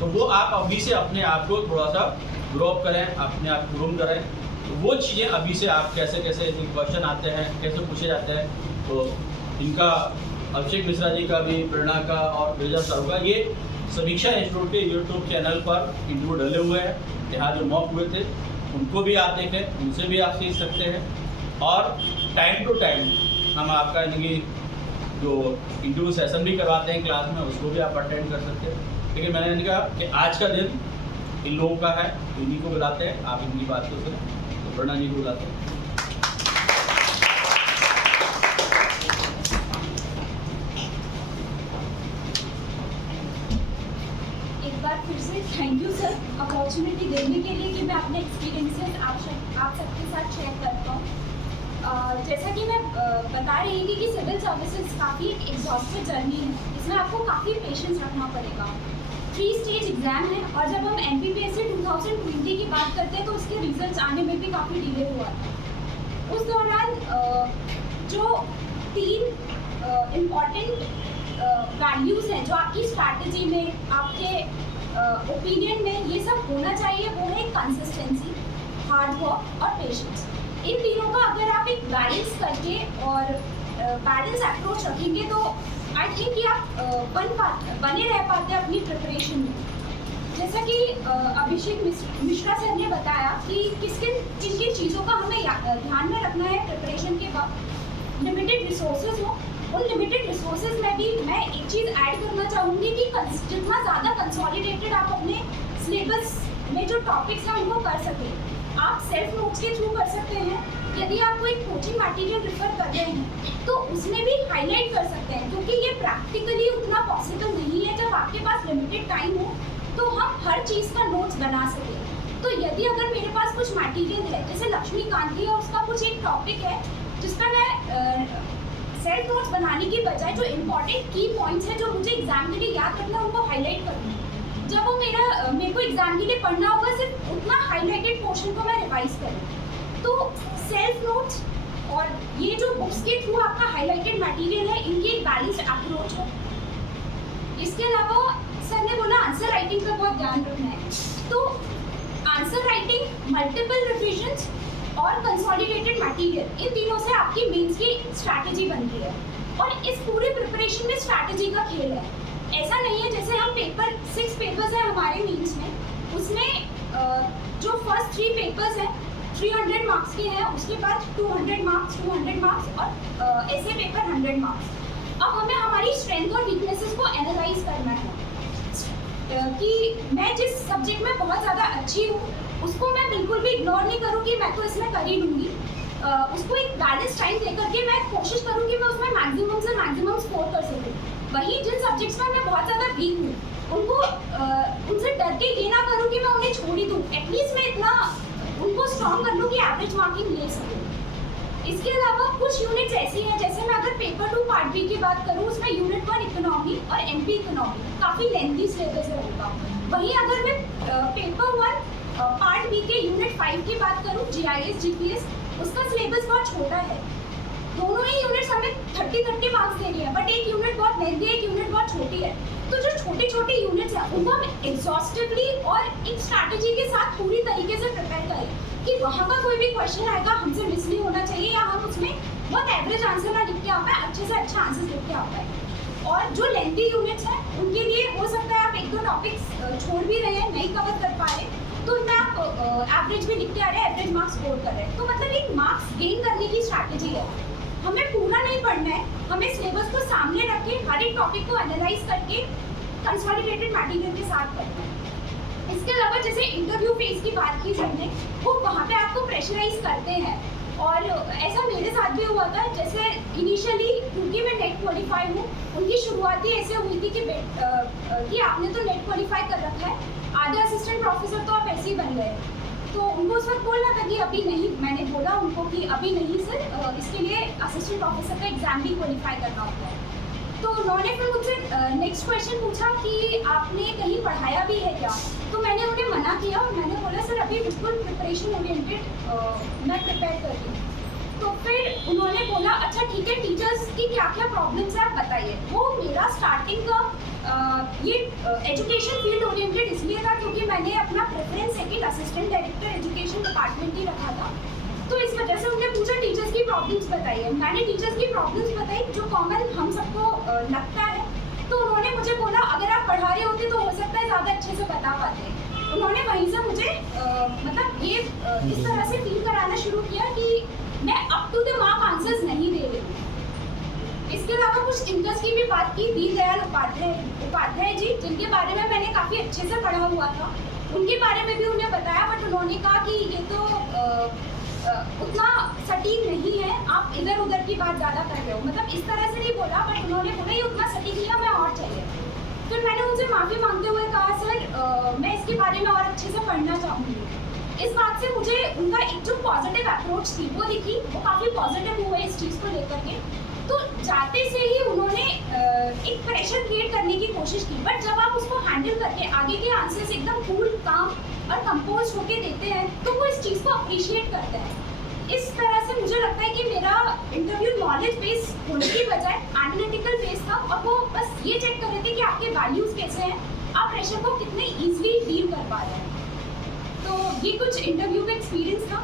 तो वो आप अभी से अपने आप को थोड़ा सा ग्रो अप करें, अपने आप को ग्रूम करें। तो वो चीज़ें अभी से आप कैसे कैसे क्वेश्चन आते हैं, कैसे पूछे जाते हैं, तो इनका अभिषेक मिश्रा जी का भी, प्रेरणा का और विजय सर का ये समीक्षा इंस्टीट्यूट के यूट्यूब चैनल पर इंटरव्यू डले हुए हैं। यहाँ जो मॉक हुए थे उनको भी आप देखें, उनसे भी आप सीख सकते हैं। और टाइम टू टाइम हम आपका यानी कि जो इंटरव्यू सेशन भी करवाते हैं क्लास में, उसको भी आप अटेंड कर सकते हैं। लेकिन मैंने कहा कि आज का दिन इन लोगों का है, इन्हीं को बुलाते हैं। आप इनकी बात को सुने तो प्रणा जी को बुलाते हैं। एक बार फिर से थैंक यू सर अपॉर्चुनिटी देने के लिए कि मैं अपने एक्सपीरियंसेस आप सबके साथ शेयर करता हूँ। जैसा कि मैं बता रही थी कि सिविल सर्विसेज काफ़ी एक एग्जॉस्टिव जर्नी है, इसमें आपको काफ़ी पेशेंस रखना पड़ेगा। 3 स्टेज एग्ज़ाम है और जब हम MPPSC 2020 की बात करते हैं तो उसके रिजल्ट्स आने में भी काफ़ी डिले हुआ था। उस दौरान जो 3 इम्पॉर्टेंट वैल्यूज़ हैं जो आपकी स्ट्रैटेजी में, आपके ओपिनियन में ये सब होना चाहिए, वो है कंसिस्टेंसी, हार्ड वर्क और पेशेंस। इन तीनों का अगर आप एक बैलेंस करके और बैलेंस अप्रोच रखेंगे तो आई थिंक कि आप बने रह पाते हैं अपनी प्रिपरेशन में। जैसा कि अभिषेक मिश्रा सर ने बताया कि किन किन चीज़ों का हमें ध्यान में रखना है प्रिपरेशन के वक्त। लिमिटेड रिसोर्सेज हो, उन लिमिटेड रिसोर्सेज में भी मैं एक चीज़ ऐड करना चाहूँगी कि जितना ज़्यादा कंसोलिडेटेड आप अपने सिलेबस में जो टॉपिक्स हैं उनको कर सकें। आप सेल्फ नोट्स के थ्रू कर सकते हैं। यदि आप कोई कोचिंग मटेरियल रेफर कर रहे हैं तो उसमें भी हाईलाइट कर सकते हैं, क्योंकि ये प्रैक्टिकली उतना पॉसिबल नहीं है जब आपके पास लिमिटेड टाइम हो तो हम हर चीज़ का नोट्स बना सकें। तो यदि अगर मेरे पास कुछ मटेरियल है, जैसे लक्ष्मीकांत है, उसका कुछ एक टॉपिक है जिसका मैं सेल्फ नोट्स बनाने की बजाय जो इम्पॉर्टेंट की पॉइंट्स हैं जो मुझे एग्जाम के लिए याद रखना है उनको हाईलाइट करूँगी। जब वो मेरे को एग्जाम के लिए पढ़ना होगा सिर्फ उतना हाईलाइटेड पोर्शन को मैं रिवाइज करूँ। तो सेल्फ नोट्स और ये जो बुक्स के थ्रू आपका हाईलाइटेड मटेरियल है, इनकी एक बैलेंस्ड अप्रोच हो। इसके अलावा सर ने बोला आंसर राइटिंग पर बहुत ध्यान रखना है, तो आंसर राइटिंग, मल्टीपल रिविजन्स और कंसोलिडेटेड मटेरियल, इन तीनों से आपकी मेंस की स्ट्रैटेजी बनती है। और इस पूरे प्रिपरेशन में स्ट्रैटेजी का खेल है। ऐसा नहीं है जैसे हम 6 पेपर्स हैं हमारे मेंस में, उसमें जो फर्स्ट 3 पेपर्स हैं 300 मार्क्स के हैं, उसके बाद 200 मार्क्स और ऐसे पेपर 100 मार्क्स। अब हमें हमारी स्ट्रेंथ और वीकनेसेस को एनालाइज करना है कि मैं जिस सब्जेक्ट में बहुत ज़्यादा अच्छी हूँ उसको मैं बिल्कुल भी इग्नोर नहीं करूँ कि मैं तो इसमें कर ही लूँगी। उसको एक बैलेंस टाइम देकर के मैं कोशिश करूँ कि मैं उसमें मैक्सिमम से मैक्सिमम स्कोर कर सकूँ। वहीं जिन सब्जेक्ट्स में मैं बहुत ज़्यादा वीक हूँ उनको उनसे डर के ये ना करूँ कि मैं उन्हें छोड़ ही दूँ, एटलीस्ट मैं इतना उनको स्ट्रॉन्ग कर लूँ कि एवरेज मार्किंग ले सकूँ। इसके अलावा कुछ यूनिट्स ऐसी हैं, जैसे मैं अगर पेपर 2 पार्ट बी की बात करूँ, उसमें यूनिट 1 इकोनॉमी और MP इकोनॉमी काफ़ी लेंथी सिलेबस रहेगा। वहीं अगर मैं पेपर 1 पार्ट बी के यूनिट 5 की बात करूँ, GIS GPS, उसका सिलेबस बहुत छोटा है। दोनों ही यूनिट्स हमें 30 मार्क्स दे रही है, बट एक यूनिट बहुत लेंथी है, एक यूनिट बहुत छोटी है। तो जो छोटे यूनिट्स हैं उनको हम एग्जॉस्टिवली और एक स्ट्रैटेजी के साथ पूरी तरीके से प्रिपेयर करें कि वहाँ का कोई भी क्वेश्चन आएगा हमसे मिस नहीं होना चाहिए, या हम उसमें बहुत एवरेज आंसर ना लिख के आ पाए, अच्छे से अच्छा आंसर लिख के आ पाए। और जो लेंथी यूनिट्स हैं उनके लिए हो सकता है आप 1-2 टॉपिक्स छोड़ भी रहे हैं, नहीं कवर कर पा रहे, तो उनमें आप एवरेज भी लिख के आ रहे हैं, एवरेज मार्क्स स्कोर कर रहे हैं। तो मतलब एक मार्क्स गेन करने की स्ट्रैटेजी है। हमें पूरा नहीं पढ़ना है, हमें सिलेबस को सामने रख के हर एक टॉपिक को एनालाइज करके कंसोलिडेटेड मटेरियल के साथ पढ़ना है। इसके अलावा जैसे इंटरव्यू फेज की बात की हमने, वो वहाँ पे आपको प्रेशराइज करते हैं और ऐसा मेरे साथ भी हुआ था। जैसे इनिशियली क्योंकि मैं नेट क्वालिफाई हूँ, उनकी शुरुआत ही ऐसे हुई थी कि आपने तो नेट क्वालिफाई कर रखा है, आधे असिस्टेंट प्रोफेसर तो आप ऐसे ही बन गए। तो उनको उस वक्त बोलना था कि अभी नहीं, मैंने बोला उनको कि अभी नहीं सर, इसके लिए असिस्टेंट प्रोफेसर का एग्ज़ाम भी क्वालिफाई करना होता है। तो उन्होंने फिर मुझसे नेक्स्ट क्वेश्चन पूछा कि आपने कहीं पढ़ाया भी है क्या? तो मैंने उन्हें मना किया और मैंने बोला सर अभी बिल्कुल प्रिपरेशन ओरिएंटेड मैं प्रिपेयर कर रही हूँ। तो फिर उन्होंने बोला अच्छा ठीक है, टीचर्स की क्या क्या प्रॉब्लम्स है आप बताइए। वो मेरा स्टार्टिंग का ये एजुकेशन फील्ड ओरिएंटेड इसलिए था क्योंकि मैंने अपना preference second assistant director education department ही रखा था। तो इस वजह से उन्होंने पूछा टीचर्स की प्रॉब्लम्स बताइए। मैंने टीचर्स की प्रॉब्लम्स बताई जो कॉमन हम सबको लगता है। तो उन्होंने मुझे बोला अगर आप पढ़ा रहे होते तो हो सकता है ज़्यादा अच्छे से बता पाते। उन्होंने वहीं से मुझे मतलब ये इस तरह से फील कराना शुरू किया कि मैं up to the mark answers नहीं दे रही हूँ। इसके अलावा कुछ थिंकर्स की भी बात की, दीनदयाल उपाध्याय जी, जिनके बारे में मैंने काफ़ी अच्छे से पढ़ा हुआ था। उनके बारे में भी उन्हें बताया, बट उन्होंने कहा कि ये तो उतना सटीक नहीं है, आप इधर उधर की बात ज़्यादा कर रहे हो। मतलब इस तरह से नहीं बोला, बट उन्होंने बोला ये उतना सटीक नहीं है, हमें और चाहिए। फिर मैंने उनसे माफ़ी मांगते हुए कहा सर मैं इसके बारे में और अच्छे से पढ़ना चाहूँगी। इस बात से मुझे उनका एक जो पॉजिटिव अप्रोच थी वो दिखी, वो काफ़ी पॉजिटिव हुए इस चीज़ को लेकर के। तो जाते से ही उन्होंने एक प्रेशर क्रिएट करने की कोशिश की, बट जब आप उसको हैंडल करके आगे के आंसर्स एकदम कूल, काम और कंपोज होके देते हैं तो वो इस चीज़ को अप्रिशिएट करते हैं। इस तरह से मुझे लगता है कि मेरा इंटरव्यू नॉलेज बेस होने की बजाय एनालिटिकल बेस था, और वो बस ये चेक कर रहे थे कि आपके वैल्यूज़ कैसे हैं, आप प्रेशर को कितने ईजिली डील कर पा रहे हैं। तो ये कुछ इंटरव्यू का एक्सपीरियंस था।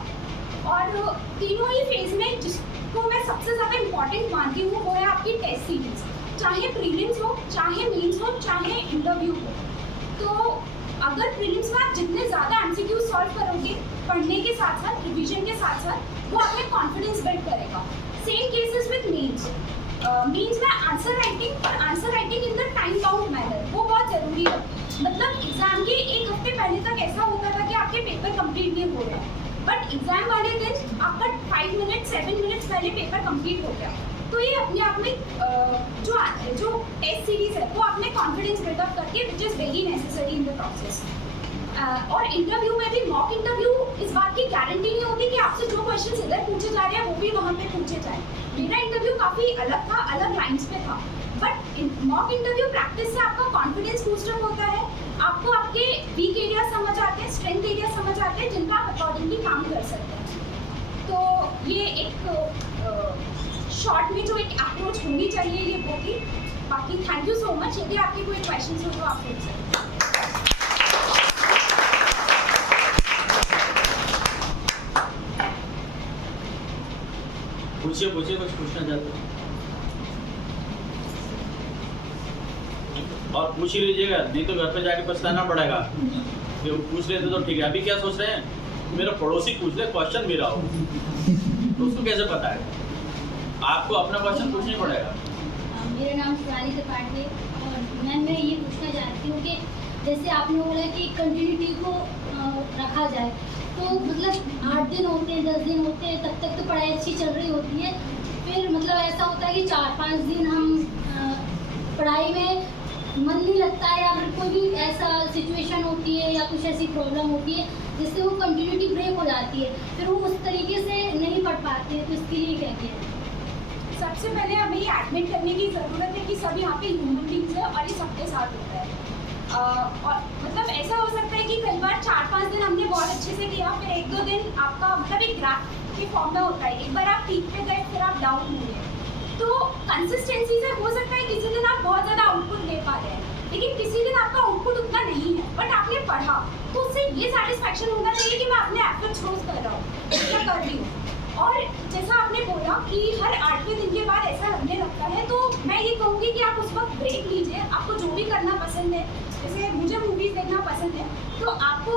और तीनों ही फेज में जिसको मैं सबसे ज़्यादा इम्पॉर्टेंट मानती हूँ वो है आपकी टेस्ट सीरीज, चाहे प्रीलिम्स हो, चाहे मेंस हो, चाहे इंटरव्यू हो। तो अगर प्रीलिम्स में आप जितने ज़्यादा एमसीक्यू सॉल्व करोगे पढ़ने के साथ साथ, रिविजन के साथ साथ, वो आपने कॉन्फिडेंस बिल्ड करेगा। Same cases with mains. Mains में आंसर राइटिंग, और answer writing in the time bound manner, वो बहुत ज़रूरी है। मतलब एग्जाम के एक हफ्ते पहले तक ऐसा होता था कि आपके पेपर कंप्लीट नहीं हो रहे हैं, बट एग्जाम वाले दिन आपका 5 मिनट 7 मिनट्स पहले पेपर कंप्लीट हो गया। तो ये अपने आप में जो टेस्ट सीरीज है वो आपने कॉन्फिडेंस बिल्डअप करके, which is very necessary in the process. और इंटरव्यू में भी, मॉक इंटरव्यू इस बात की गारंटी नहीं होती कि आपसे जो क्वेश्चन इधर पूछे जा रहे हैं वो भी वहाँ पे पूछे जाए। मेरा इंटरव्यू काफ़ी अलग था, अलग लाइन्स पे था, बट मॉक इंटरव्यू प्रैक्टिस से आपका कॉन्फिडेंस बूस्टअप होता है, आपको आपके वीक एरिया समझ आते हैं, स्ट्रेंथ एरिया समझ आते हैं, जिनका आप अकॉर्डिंगली काम कर सकते हैं। तो ये एक शॉर्ट में जो एक अप्रोच होनी चाहिए ये वो थी। बाकी थैंक यू सो मच। यदि आपके कोई क्वेश्चन हो तो आप पूछ सकते हैं। पूछिए कुछ पूछना चाहते हो और पूछ ही लीजिएगा, नहीं तो घर पे जाके पछताना पड़ेगा। कि वो पूछ लेते तो ठीक है। अभी क्या सोच रहे हैं, मेरा पड़ोसी पूछ ले, क्वेश्चन मेरा हो तो उसको कैसे पता है? आपको अपना क्वेश्चन पूछना पड़ेगा। मेरा नाम शिवानी त्रिपाठी और मैं ये पूछना चाहती हूँ कि जैसे आपने बोला कि कंटिन्यूटी को रखा जाए, तो मतलब 8 दिन होते हैं, 10 दिन होते हैं, तब तक तो पढ़ाई अच्छी चल रही होती है। फिर मतलब ऐसा होता है कि 4-5 दिन हम पढ़ाई में मन नहीं लगता है, या फिर कोई भी ऐसा सिचुएशन होती है या कुछ ऐसी प्रॉब्लम होती है जिससे वो कंटिन्यूटी ब्रेक हो जाती है, फिर वो उस तरीके से नहीं पढ़ पाते हैं। तो इसके लिए क्या किया? सबसे पहले हमें ये एडमिट करने की ज़रूरत है कि सब यहाँ पे ह्यूमन बींग्स है और ये सबके साथ होता है। और मतलब ऐसा हो सकता है कि कई बार 4-5 दिन हमने बहुत अच्छे से किया, फिर 1-2 दिन आपका मतलब एक ग्राफ के फॉर्म में होता है, एक बार आप पीक पे गए फिर आप डाउन हुए। तो कंसिस्टेंसी से हो सकता है किसी दिन आप बहुत ज़्यादा आउटपुट दे पा रहे हैं, लेकिन किसी दिन आपका आउटपुट उतना नहीं है, बट आपने पढ़ा, तो उससे ये सेटिस्फैक्शन होना चाहिए कि मैं अपने एफर्ट्स रोज कर रहा हूँ, क्या कर रही हूँ। और जैसा आपने बोला कि हर 8वें दिन के बाद ऐसा लगने लगता है, तो मैं ये कहूँगी कि आप उस वक्त ब्रेक लीजिए। आपको जो भी करना पसंद है, जैसे मुझे मूवीज़ देखना पसंद है, तो आपको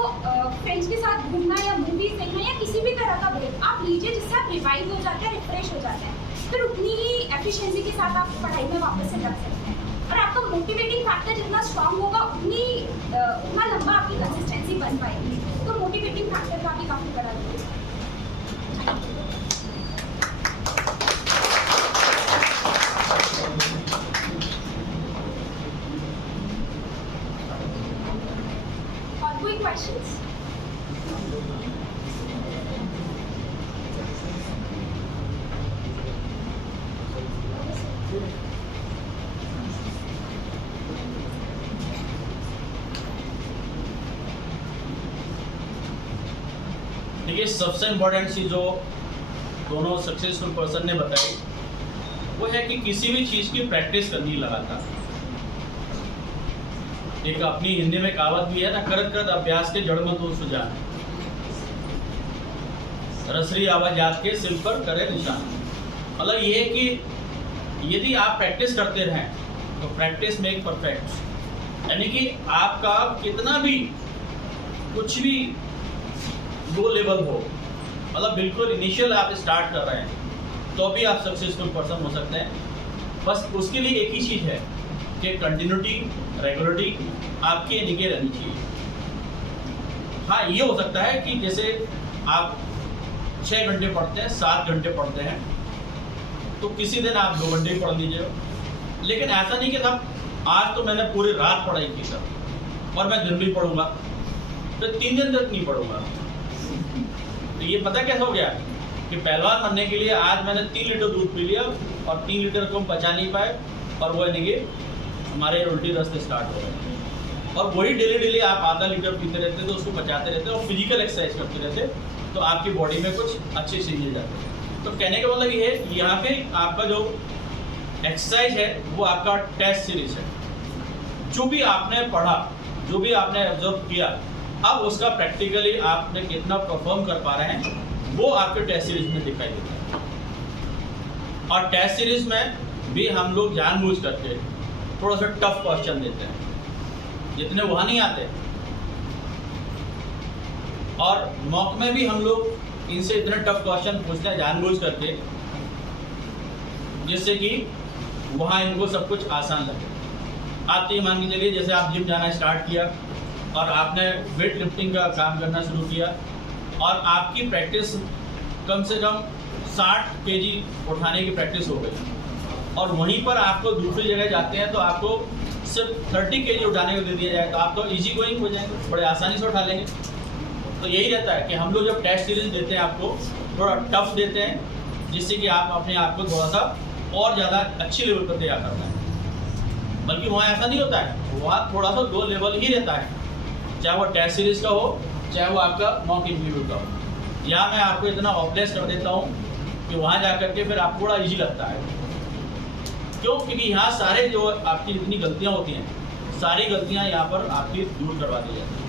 फ्रेंड्स के साथ घूमना या मूवीज़ देखना या किसी भी तरह का ब्रेक आप लीजिए, जिससे आप रिवाइव हो जाते हैं, रिफ्रेश हो जाते हैं। फिर उतनी ही एफिशिएंसी के साथ आप पढ़ाई में वापस से लग सकते हैं। और आपका मोटिवेटिंग फैक्टर जितना स्ट्रांग होगा उतना लंबा आपकी कंसिस्टेंसी बन पाएगी। तो मोटिवेटिंग फैक्टर का भी काफ़ी बड़ा रोल है। और कोई क्वेश्चंस? देखिए, सबसे इम्पोर्टेंट चीज़ जो दोनों सक्सेसफुल पर्सन ने बताई वो है कि किसी भी चीज़ की प्रैक्टिस करनी लगातार। एक अपनी हिंदी में कहावत भी है ना, करत करत अभ्यास के जड़ मत हो सुजान, रसरी आवाज याद के सिर पर करे निशान। मतलब ये है कि यदि आप प्रैक्टिस करते रहें तो प्रैक्टिस मेक परफेक्ट, यानी कि आपका कितना भी कुछ भी लो लेवल हो, मतलब बिल्कुल इनिशियल आप स्टार्ट कर रहे हैं, तो भी आप सक्सेसफुल पर्सन हो सकते हैं। बस उसके लिए एक ही चीज़ है कि कंटिन्यूटी, रेगुलरिटी आपके निगे रहनी चाहिए। हाँ, ये हो सकता है कि जैसे आप 6 घंटे पढ़ते हैं, 7 घंटे पढ़ते हैं, तो किसी दिन आप 2 घंटे ही पढ़ लीजिए। लेकिन ऐसा नहीं कि साहब आज तो मैंने पूरी रात पढ़ाई की सर और मैं दिन भी पढ़ूंगा, तो 3 दिन तक नहीं पढ़ूंगा। तो ये पता कैसे हो गया कि पहलवान बनने के लिए आज मैंने 3 लीटर दूध पी लिया और 3 लीटर को हम पचा नहीं पाए, और वो यानी कि हमारे उल्टी रास्ते स्टार्ट हो गए। और वही डेली आप आधा लीटर पीते रहते तो उसको बचाते रहते और फिजिकल एक्सरसाइज करते रहते, तो आपकी बॉडी में कुछ अच्छी चीज़ें जाती हैं। तो कहने का मतलब ये है, यहाँ पे आपका जो एक्सरसाइज है वो आपका टेस्ट सीरीज है। जो भी आपने पढ़ा, जो भी आपने ऑब्जर्व किया, अब उसका प्रैक्टिकली आपने कितना परफॉर्म कर पा रहे हैं वो आपके टेस्ट सीरीज में दिखाई देता है। और टेस्ट सीरीज में भी हम लोग जानबूझ करके थोड़ा सा टफ क्वेश्चन देते हैं, जितने वहाँ नहीं आते। और मॉक में भी हम लोग इनसे इतने टफ क्वेश्चन पूछते हैं जानबूझ करके, जिससे कि वहाँ इनको सब कुछ आसान लगे। आप तो ये मान के चलिए, जैसे आप जिम जाना स्टार्ट किया और आपने वेट लिफ्टिंग का काम करना शुरू किया और आपकी प्रैक्टिस कम से कम 60 केजी उठाने की प्रैक्टिस हो गई, और वहीं पर आपको दूसरी जगह जाते हैं तो आपको सिर्फ 30 केजी उठाने को दे दिया जाए, तो आप तो इजी गोइंग हो जाएंगे, बड़े आसानी से उठा लेंगे। तो यही रहता है कि हम लोग जब टेस्ट सीरीज देते हैं आपको थोड़ा टफ देते हैं, जिससे कि आप अपने आप को थोड़ा सा और ज़्यादा अच्छी लेवल पर तैयार करना है। बल्कि वहाँ ऐसा नहीं होता है, वहाँ थोड़ा सा 2 लेवल ही रहता है, चाहे वो टेस्ट सीरीज का हो चाहे वो आपका मॉक इंटरव्यू का हो। यहाँ मैं आपको इतना ऑब्लेस कर देता हूँ कि वहाँ जा करके फिर आपको थोड़ा ईजी लगता है। क्यों? क्योंकि यहाँ सारे जो आपकी जितनी गलतियाँ होती हैं, सारी गलतियाँ यहाँ पर आपकी दूर करवा दी जाती हैं।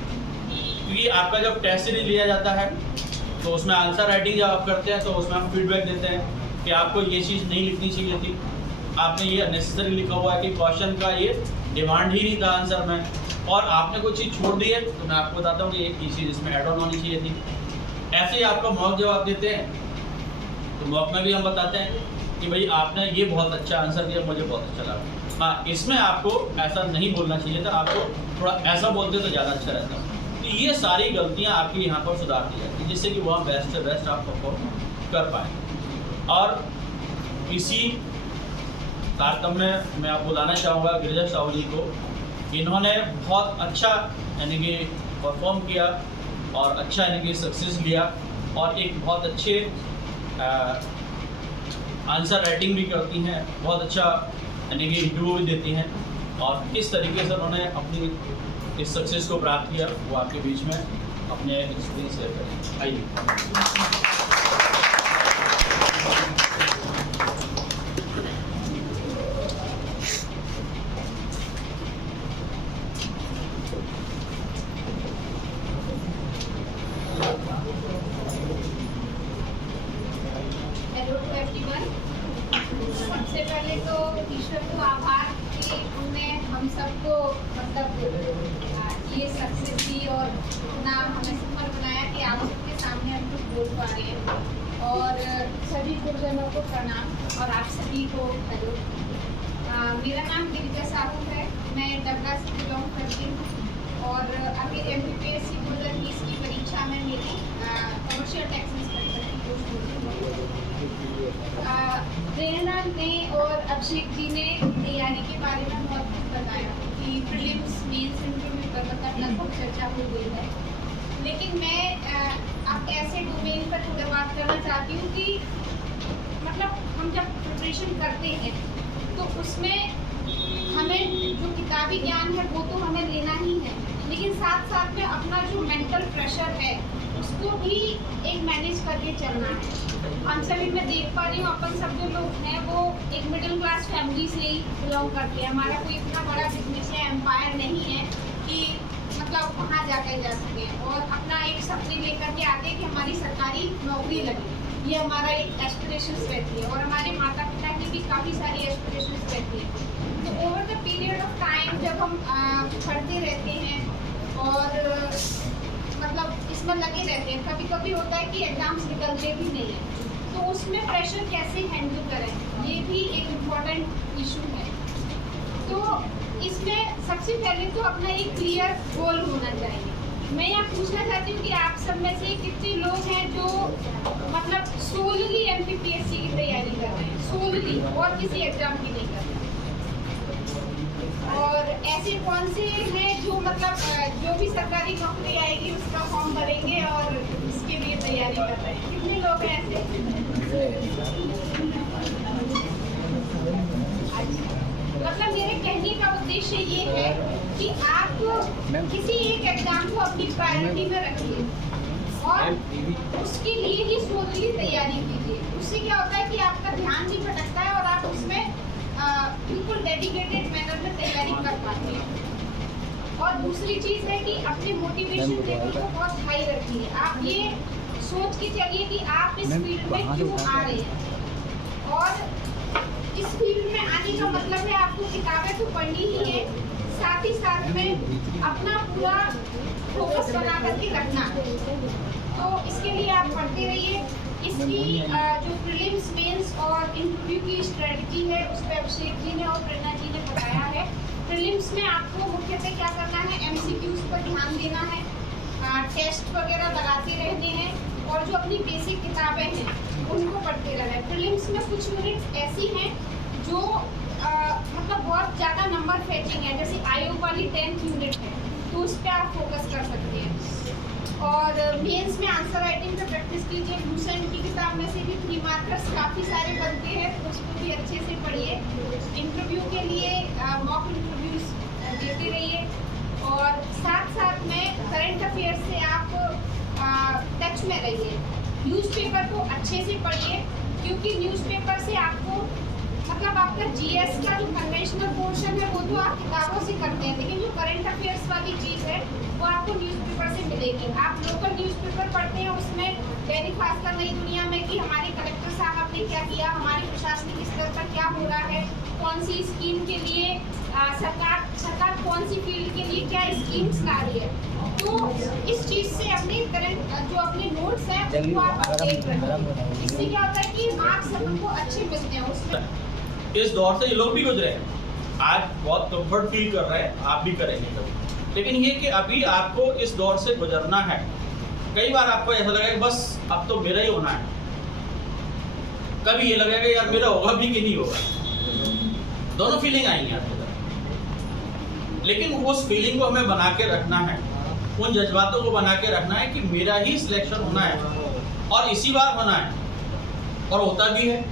क्योंकि आपका जब टेस्ट सीरीज लिया जाता है तो उसमें आंसर राइटिंग जब आप करते हैं तो उसमें हम फीडबैक देते हैं कि आपको ये चीज़ नहीं लिखनी चाहिए थी, आपने ये अननेसेसरी लिखा हुआ है कि क्वेश्चन का ये डिमांड ही नहीं था आंसर में, और आपने कोई चीज़ छोड़ दी है तो मैं आपको बताता हूँ कि एक चीज़ इसमें ऐड ऑन होनी चाहिए थी। ऐसे ही आपका मॉक जवाब देते हैं तो मॉक में भी हम बताते हैं कि भाई आपने ये बहुत अच्छा आंसर दिया, मुझे बहुत अच्छा लगा। हाँ, इसमें आपको ऐसा नहीं बोलना चाहिए था, आपको थोड़ा ऐसा बोलते तो ज़्यादा अच्छा रहता। तो ये सारी गलतियाँ आपकी यहाँ पर सुधार दी जाती हैं, जिससे कि वहाँ बेस्ट से बेस्ट आप परफॉर्म कर पाएँ। और इसी तारतम्य में मैं आपको बुलाना चाहूँगा गिरिजा साहू जी को। इन्होंने बहुत अच्छा यानी कि परफॉर्म किया और अच्छा यानी कि सक्सेस लिया, और एक बहुत अच्छे आंसर राइटिंग भी करती हैं, बहुत अच्छा यानी कि इंटरव्यू भी देती हैं, और किस तरीके से उन्होंने अपनी इस सक्सेस को प्राप्त किया वो आपके बीच में अपने एक्सपीरियंस शेयर करें। आइए। Hello to everyone. सबसे पहले तो ईश्वर को आभार कि उन्होंने हम सबको मतलब ये सक्सेस दी और इतना हमें सफल बनाया कि आप सबके सामने हम कुछ बोल पा रहे हैं। और सभी गुरुजनों को प्रणाम और आप सभी को हेलो। मेरा नाम गिरिजा साहू है, मैं डबरा से बिलोंग करती हूँ और अभी MPPSC 2020 की परीक्षा में मेरी कमर्शियल टैक्स इंस्पेक्टर की पोस्ट हुई। प्रेरणा ने और अभिषेक जी ने तैयारी के बारे में बहुत कुछ बताया कि प्रीलिम्स मेंस इंटरव्यू पर मतलब लगभग चर्चा हो गई है, लेकिन मैं आप ऐसे डोमेन पर थोड़ा बात करना चाहती हूँ कि मतलब हम जब प्रिपरेशन करते हैं तो उसमें हमें जो किताबी ज्ञान है वो तो हमें लेना ही है, लेकिन साथ साथ में अपना जो मेंटल प्रेशर है उसको भी एक मैनेज करके चलना है। हम सभी मैं देख पा रही हूँ अपन सब जो लोग हैं वो एक मिडिल क्लास फैमिली से ही बिलोंग करते हैं। हमारा कोई इतना बड़ा बिजनेस है, एम्पायर नहीं है कि मतलब वहाँ जाकर जा सके और अपना एक सपने लेकर के आते हैं कि हमारी सरकारी नौकरी लगे, ये हमारा एक एस्पिरेशंस रहती है और हमारे माता पिता की भी काफ़ी सारी एस्पिरेशंस रहती है। तो over the period of time जब हम पढ़ते रहते हैं और मतलब इसमें लगे रहते हैं, कभी कभी होता है कि एग्जाम्स निकलते भी नहीं है, तो उसमें प्रेशर कैसे हैंडल करें ये भी एक इम्पॉर्टेंट इशू है। तो इसमें सबसे पहले तो अपना एक क्लियर गोल होना चाहिए मैं यहाँ पूछना चाहती हूँ कि आप सब में से कितने लोग हैं जो मतलब सोलली MPPSC की तैयारी कर रहे हैं, सोलली, और किसी एग्जाम की नहीं कर रहे हैं? और ऐसे कौन से हैं जो मतलब जो भी सरकारी नौकरी आएगी उसका फॉर्म भरेंगे और इसके लिए तैयारी कर रहे हैं? कितने लोग हैं ऐसे? मतलब मेरे कहने का उद्देश्य ये है कि आप किसी एक एग्जाम को अपनी प्रायोरिटी में रखिए और उसके लिए ही सोचली तैयारी कीजिए। उससे क्या होता है कि आपका ध्यान नहीं भटकता है और आप उसमें बिल्कुल डेडिकेटेड मैनर में तैयारी कर पाते हैं। और दूसरी चीज़ है कि अपने मोटिवेशन लेवल को बहुत हाई रखिए। आप ये सोच के चलिए कि आप इस फील्ड में क्यों आ रहे हैं, और इस फील्ड में आने का मतलब है आपको किताबें तो पढ़नी ही है, साथ ही साथ में अपना पूरा फोकस बना करके रखना है। तो इसके लिए आप पढ़ते रहिए। इसकी जो प्रीलिम्स, मेंस और इंटरव्यू की स्ट्रेटजी है उस पर अभिषेक जी ने और प्रेरणा जी ने बताया है। प्रीलिम्स में आपको मुख्यतः क्या करना है, MCQs पर ध्यान देना है, टेस्ट वगैरह लगाते रहने हैं और जो अपनी बेसिक किताबें हैं उनको पढ़ते रहना है। प्रीलिम्स में कुछ यूनिट्स ऐसी हैं जो मतलब बहुत ज़्यादा नंबर फेचिंग है, जैसे आयोग वाली 10th यूनिट है तो उस पर आप फोकस कर सकते हैं। और मेंस में आंसर राइटिंग पे प्रैक्टिस कीजिए। भूषण की किताब में से भी 3 मार्कर्स काफ़ी सारे बनते हैं तो उसको भी अच्छे से पढ़िए। इंटरव्यू के लिए मॉक इंटरव्यूज देते रहिए और साथ साथ में करंट अफेयर्स से आप टच में रहिए। न्यूज़पेपर को अच्छे से पढ़िए क्योंकि न्यूज़पेपर से आपको मतलब आपका GS का जो कन्वेंशनल पोर्शन है वो तो आप किताबों से करते हैं, लेकिन जो करंट अफेयर्स वाली चीज़ है वो आपको न्यूज़पेपर से मिलेगी। आप लोकल न्यूज़पेपर पढ़ते हैं उसमें दैनिक भास्कर, नई दुनिया में कि हमारे कलेक्टर साहब ने क्या किया, हमारे प्रशासनिक स्तर पर क्या हो रहा है, कौन सी स्कीम के लिए सरकार कौन सी फील्ड के लिए क्या स्कीम्स ला रही है। तो इस चीज़ से अपने करंट जो अपने नोट्स हैं वो आप अपडेट रखें। इससे क्या होता है कि मार्क्स सबको अच्छे मिलते हैं उसमें। इस दौर से ये लोग भी गुजरे हैं, आज बहुत कंफर्ट फील कर रहे हैं, आप भी करेंगे कभी। लेकिन ये कि अभी आपको इस दौर से गुजरना है। कई बार आपको ऐसा लगेगा कि बस अब तो मेरा ही होना है, कभी ये लगेगा यार मेरा होगा भी कि नहीं होगा। दोनों फीलिंग आएंगी आपके अंदर, लेकिन उस फीलिंग को हमें बना के रखना है, उन जज्बातों को बना के रखना है कि मेरा ही सिलेक्शन होना है और इसी बार होना है, और होता भी है।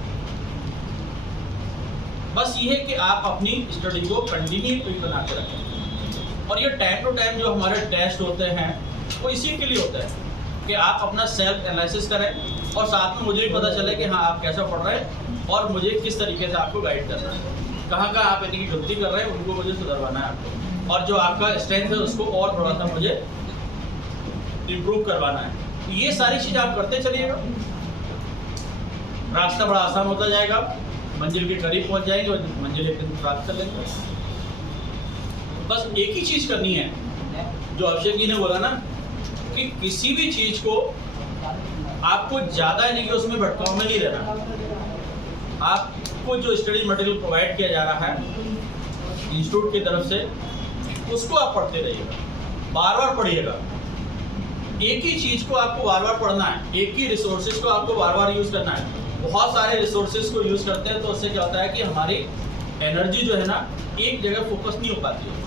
बस ये है कि आप अपनी स्टडी को कंटिन्यू बना के रखें। और ये टाइम टू टाइम जो हमारे टेस्ट होते हैं वो इसी के लिए होता है कि आप अपना सेल्फ एनालिसिस करें और साथ में मुझे भी पता चले कि हाँ आप कैसा पढ़ रहे हैं और मुझे किस तरीके से आपको गाइड करना है, कहाँ आप इतनी गलती कर रहे हैं उनको मुझे सुधरवाना है आपको, और जो आपका स्ट्रेंथ है उसको और थोड़ा सा मुझे इम्प्रूव करवाना है। ये सारी चीज़ आप करते चलिएगा, रास्ता बड़ा आसान होता जाएगा, मंजिल के करीब पहुंच जाएंगे और मंजिल एक दिन प्राप्त कर लेंगे। बस एक ही चीज़ करनी है जो अभिषेक जी ने बोला ना कि किसी भी चीज़ को आपको ज़्यादा नहीं कि उसमें भटकाव में नहीं रहना। आपको जो स्टडी मटेरियल प्रोवाइड किया जा रहा है इंस्टीट्यूट की तरफ से उसको आप पढ़ते रहिएगा, बार बार पढ़िएगा। एक ही चीज़ को आपको बार बार पढ़ना है, एक ही रिसोर्सेज को आपको बार बार यूज़ करना है। बहुत सारे रिसोर्सेज को यूज़ करते हैं तो उससे क्या होता है कि हमारी एनर्जी जो है ना एक जगह फोकस नहीं हो पाती है,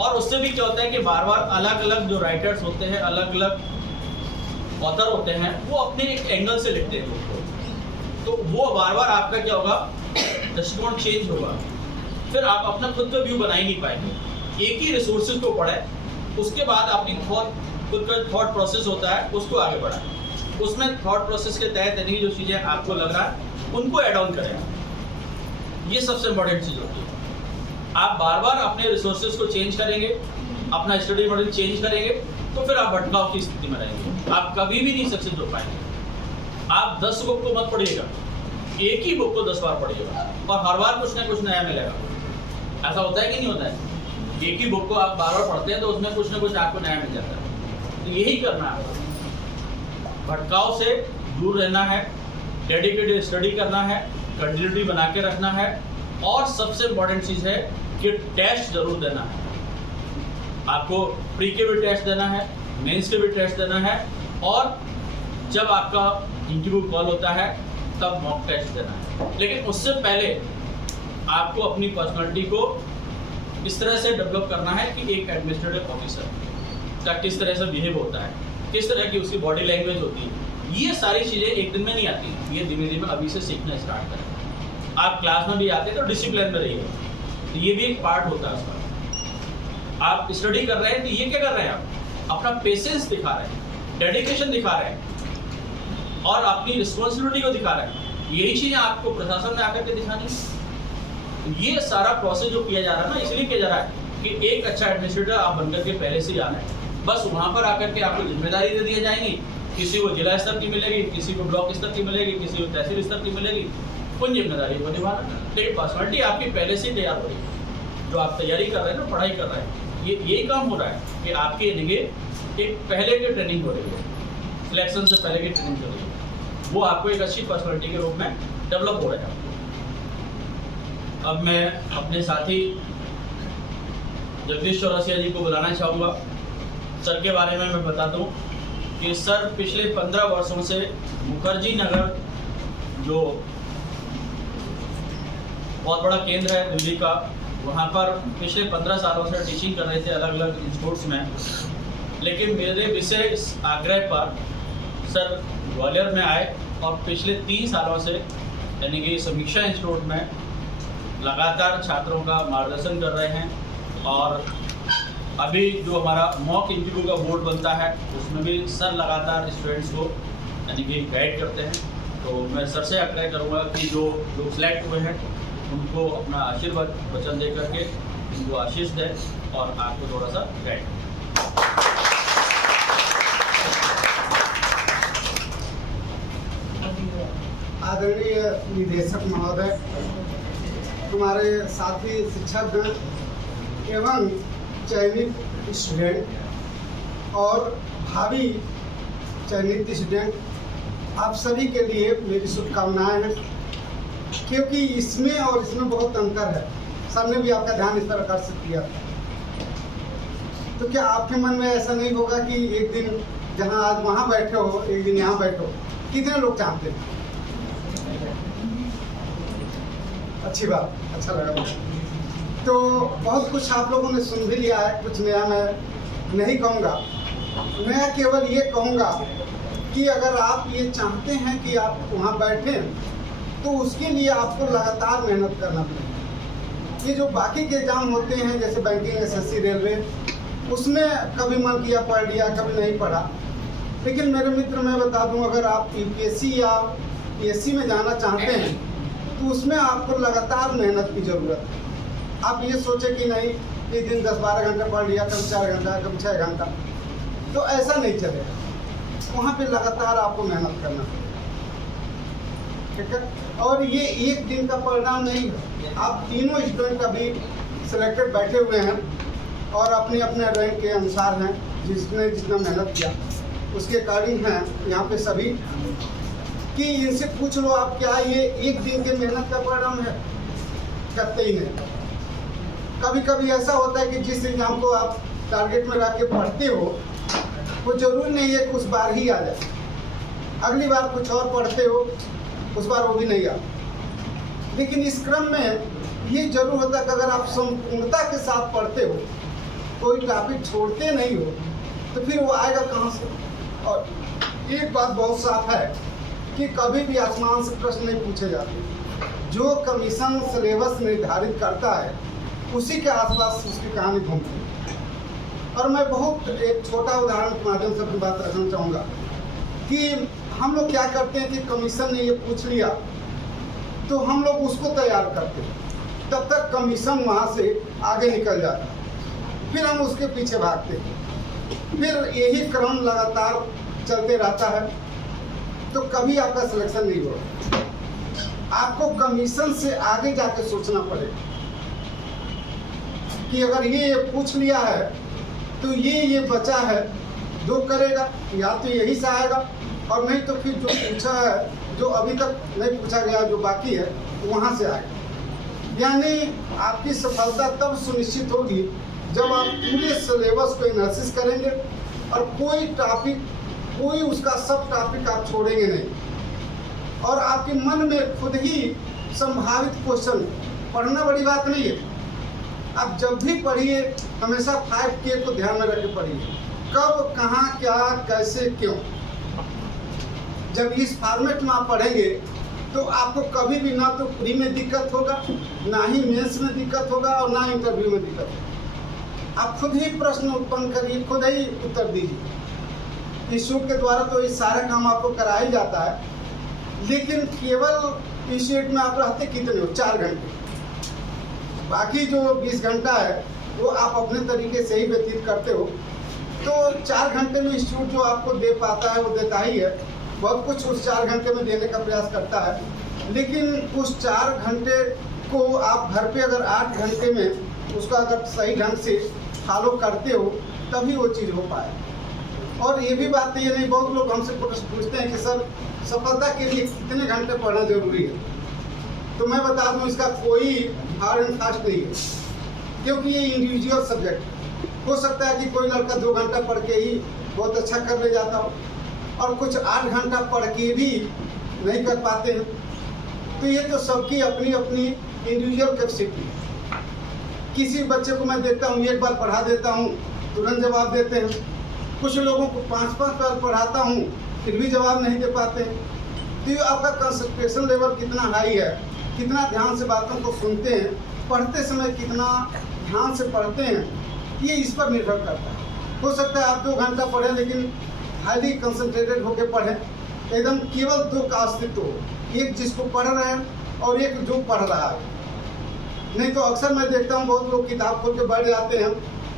और उससे भी क्या होता है कि बार बार अलग अलग जो राइटर्स होते हैं, अलग अलग ऑथर होते हैं, वो अपने एक एंगल से लिखते हैं उसको, तो वो बार बार आपका क्या होगा, दृष्टिकोण चेंज होगा, फिर आप अपना खुद का व्यू बना ही नहीं पाएंगे। एक ही रिसोर्सेज को पढ़ें, उसके बाद अपनी खुद का थॉट प्रोसेस होता है उसको आगे बढ़ाएं, उसमें थॉट प्रोसेस के तहत यानी जो चीज़ें आपको लग रहा है उनको ऐड ऑन करें। ये सबसे इम्पोर्टेंट चीज़ होती है। आप बार बार अपने रिसोर्सेज को चेंज करेंगे, अपना स्टडी मॉडल चेंज करेंगे, तो फिर आप भटकाव की स्थिति में रहेंगे, आप कभी भी नहीं सक्सेस हो पाएंगे। आप 10 बुक को मत पढ़िएगा, एक ही बुक को 10 बार पढ़िएगा और हर बार कुछ ना कुछ नया मिलेगा। ऐसा होता है कि नहीं होता है? एक ही बुक को आप बार बार पढ़ते हैं तो उसमें कुछ ना कुछ आपको नया मिल जाता है। तो यही करना है, भटकाव से दूर रहना है, डेडिकेटेड स्टडी करना है, कंटिन्यूटी बना के रखना है, और सबसे इम्पोर्टेंट चीज़ है कि टेस्ट जरूर देना है। आपको प्री के भी टेस्ट देना है, मेंस के भी टेस्ट देना है, और जब आपका इंटरव्यू कॉल होता है तब मॉक टेस्ट देना है। लेकिन उससे पहले आपको अपनी पर्सनालिटी को इस तरह से डेवलप करना है कि एक एडमिनिस्ट्रेटिव ऑफिसर का किस तरह से बिहेव होता है, किस तरह की उसकी बॉडी लैंग्वेज होती है। ये सारी चीज़ें एक दिन में नहीं आती, ये धीमे धीमे अभी से सीखना स्टार्ट करें। आप क्लास में भी आते हैं तो डिसिप्लिन में रहिए, तो ये भी एक पार्ट होता है उसका। आप स्टडी कर रहे हैं तो ये क्या कर रहे हैं, आप अपना पेशेंस दिखा रहे हैं, डेडिकेशन दिखा रहे हैं और अपनी रिस्पॉन्सिबिलिटी को दिखा रहे हैं। यही चीज़ें आपको प्रशासन में आकर के दिखानी है। ये सारा प्रोसेस जो किया जा रहा है ना, इसलिए किया जा रहा है कि एक अच्छा एडमिनिस्ट्रेटर आप बनकर के पहले से ही आ रहे हैं। बस वहाँ पर आकर के आपको जिम्मेदारी दे दी जाएंगी, किसी को जिला स्तर की मिलेगी, किसी को ब्लॉक स्तर की मिलेगी, किसी को तहसील स्तर की मिलेगी, उन जिम्मेदारी को निभाना। लेकिन पर्सनालिटी आपकी पहले से ही तैयार हो रही है। जो आप तैयारी कर रहे हैं ना, पढ़ाई कर रहे हैं, यही काम हो रहा है कि आपके लिए एक पहले की ट्रेनिंग हो रही है, सिलेक्शन से पहले की ट्रेनिंग चल रही है, वो आपको एक अच्छी पर्सनालिटी के रूप में डेवलप हो रहा है। अब मैं अपने साथी जगदीश चौरसिया जी को बुलाना चाहूँगा। सर के बारे में मैं बता दूं कि सर पिछले 15 वर्षों से मुखर्जी नगर, जो बहुत बड़ा केंद्र है दिल्ली का, वहाँ पर पिछले 15 सालों से टीचिंग कर रहे थे अलग अलग इंस्टीट्यूट्स में। लेकिन मेरे विशेष आग्रह पर सर ग्वालियर में आए और पिछले 3 सालों से यानी कि समीक्षा इंस्टीट्यूट में लगातार छात्रों का मार्गदर्शन कर रहे हैं। और अभी जो हमारा मॉक इंटरव्यू का बोर्ड बनता है उसमें भी सर लगातार स्टूडेंट्स को यानी कि गाइड करते हैं। तो मैं सर से आग्रह करूँगा कि जो लोग सिलेक्ट हुए हैं उनको अपना आशीर्वाद वचन दे करके उनको आशीष दें और आपको थोड़ा सा गाइड करें। आदरणीय निदेशक महोदय, तुम्हारे साथी शिक्षकगण एवं चयनित स्टूडेंट और भावी चयनित स्टूडेंट, आप सभी के लिए मेरी शुभकामनाएं हैं, क्योंकि इसमें और इसमें बहुत अंतर है। सर ने भी आपका ध्यान इस पर आकर्षित किया। तो क्या आपके मन में ऐसा नहीं होगा कि एक दिन जहां आज वहां बैठे हो, एक दिन यहाँ बैठो? कितने लोग चाहते हैं? अच्छी बात, अच्छा लगा। तो बहुत कुछ आप लोगों ने सुन भी लिया है, कुछ नया मैं नहीं कहूँगा। मैं केवल ये कहूँगा कि अगर आप ये चाहते हैं कि आप वहाँ बैठें तो उसके लिए आपको लगातार मेहनत करना पड़ेगा। ये जो बाकी के एग्जाम होते हैं जैसे बैंकिंग, एसएससी, रेलवे, उसमें कभी मन किया पढ़ लिया, कभी नहीं पढ़ा। लेकिन मेरे मित्र, मैं बता दूं, अगर आप यूपीएससी या पीएससी में जाना चाहते हैं तो उसमें आपको लगातार मेहनत की ज़रूरत है। आप ये सोचें कि नहीं एक दिन 10-12 घंटे पढ़ लिया, कभी 4 घंटा, कभी 6 घंटा, तो ऐसा नहीं चलेगा। वहाँ पे लगातार आपको मेहनत करना है, ठीक है। और ये एक दिन का परिणाम नहीं है। आप तीनों स्टूडेंट अभी सिलेक्टेड बैठे हुए हैं और अपने अपने रैंक के अनुसार हैं, जिसने जितना मेहनत किया उसके अकॉर्डिंग हैं यहाँ पे सभी। कि इनसे पूछ लो आप, क्या ये एक दिन के मेहनत का परिणाम है? कहते ही नहीं। कभी कभी ऐसा होता है कि जिस एग्जाम को आप टारगेट में रख के पढ़ते हो वो जरूरी नहीं है कि उस बार ही आ जाए। अगली बार कुछ और पढ़ते हो, उस बार वो भी नहीं आ। लेकिन इस क्रम में ये जरूर होता है कि अगर आप संपूर्णता के साथ पढ़ते हो, कोई टॉपिक छोड़ते नहीं हो, तो फिर वो आएगा कहाँ से? और एक बात बहुत साफ है कि कभी भी आसमान से प्रश्न नहीं पूछे जाते। जो कमीशन सिलेबस निर्धारित करता है उसी के आसपास उसकी कहानी घूमती है। और मैं बहुत एक छोटा उदाहरण के माध्यम से अपनी बात रखना चाहूँगा कि हम लोग क्या करते हैं कि कमीशन ने ये पूछ लिया तो हम लोग उसको तैयार करते हैं, तब तक कमीशन वहाँ से आगे निकल जाता है, फिर हम उसके पीछे भागते हैं, फिर यही क्रम लगातार चलते रहता है, तो कभी आपका सिलेक्शन नहीं होगा। आपको कमीशन से आगे जाके सोचना पड़ेगा कि अगर ये पूछ लिया है तो ये बचा है, जो करेगा या तो यही से आएगा, और नहीं तो फिर जो पूछा है, जो अभी तक नहीं पूछा गया, जो बाकी है वहाँ से आएगा। यानी आपकी सफलता तब सुनिश्चित होगी जब आप पूरे सिलेबस को एनालिसिस करेंगे और कोई उसका सब टॉपिक आप छोड़ेंगे नहीं और आपके मन में खुद ही संभावित क्वेश्चन, पढ़ना बड़ी बात नहीं है, आप जब भी पढ़िए हमेशा 5K को ध्यान में रख के पढ़िए, कब, कहाँ, क्या, कैसे, क्यों। जब इस फॉर्मेट में आप पढ़ेंगे तो आपको कभी भी ना तो प्री में दिक्कत होगा, ना ही मेंस में दिक्कत होगा और ना इंटरव्यू में दिक्कत होगा। आप खुद ही प्रश्न उत्पन्न करिए, खुद ही उत्तर दीजिए। इंस्टीट्यूट के द्वारा तो ये सारा काम आपको करा ही जाता है, लेकिन केवल इंस्टीट्यूट में आप रहते कितने हो? 4 घंटे। बाकी जो 20 घंटा है वो आप अपने तरीके से ही व्यतीत करते हो। तो 4 घंटे में इंस्टीट्यूट जो आपको दे पाता है वो देता ही है, बहुत कुछ उस 4 घंटे में देने का प्रयास करता है। लेकिन उस 4 घंटे को आप घर पे अगर 8 घंटे में उसका अगर सही ढंग से फॉलो करते हो तभी वो चीज़ हो पाए। और ये भी बात ये नहीं, बहुत लोग हमसे पूछते हैं कि सर सफलता के लिए कितने घंटे पढ़ना जरूरी है। तो मैं बता दूं इसका कोई हार्ड एंड फास्ट नहीं है, क्योंकि ये इंडिविजुअल सब्जेक्ट है। हो सकता है कि कोई लड़का 2 घंटा पढ़ के ही बहुत अच्छा कर ले जाता हो और कुछ 8 घंटा पढ़ के भी नहीं कर पाते हैं। तो ये तो सबकी अपनी अपनी इंडिविजुअल कैपेसिटी है। किसी बच्चे को मैं देखता हूँ, एक बार पढ़ा देता हूँ तुरंत जवाब देते हैं, कुछ लोगों को 5-5 बार पढ़ाता हूँ फिर भी जवाब नहीं दे पाते। तो ये आपका कंसंट्रेशन लेवल कितना हाई है, कितना ध्यान से बातों को सुनते हैं, पढ़ते समय कितना ध्यान से पढ़ते हैं, ये इस पर निर्भर करता है। हो सकता है आप 2 घंटा पढ़ें लेकिन हाईली कंसंट्रेटेड होकर पढ़ें, एकदम केवल 2 का अस्तित्व हो, एक जिसको पढ़ रहे हैं और एक जो पढ़ रहा है। नहीं तो अक्सर मैं देखता हूँ बहुत लोग किताब खोल के बैठ जाते हैं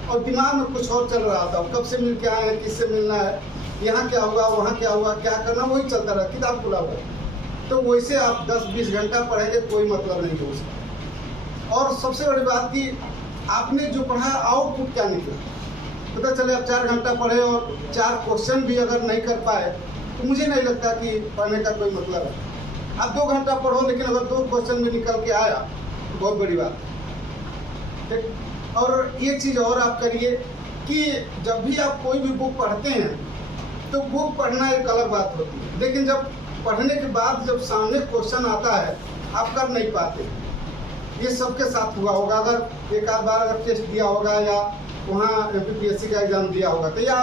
और दिमाग में कुछ और चल रहा था, कब से मिल के आए हैं, किससे मिलना है, यहाँ क्या हुआ, वहाँ क्या हुआ, क्या करना, वही चलता रहा, किताब खुला हुआ है। तो वैसे आप 10-20 घंटा पढ़ेंगे कोई मतलब नहीं है उसका। और सबसे बड़ी बात कि आपने जो पढ़ा आउटपुट क्या निकला, पता चले आप 4 घंटा पढ़े और 4 क्वेश्चन भी अगर नहीं कर पाए तो मुझे नहीं लगता कि पढ़ने का कोई मतलब है। आप 2 घंटा पढ़ो लेकिन अगर 2 क्वेश्चन भी निकल के आया तो बहुत बड़ी बात है। ठीक। और एक चीज़ और आप करिए कि जब भी आप कोई भी बुक पढ़ते हैं तो बुक पढ़ना एक अलग बात होती है, लेकिन जब पढ़ने के बाद जब सामने क्वेश्चन आता है आप कर नहीं पाते। ये सबके साथ हुआ होगा, अगर एक आध बार अगर टेस्ट दिया होगा या वहाँ MPPSC का एग्ज़ाम दिया होगा तो या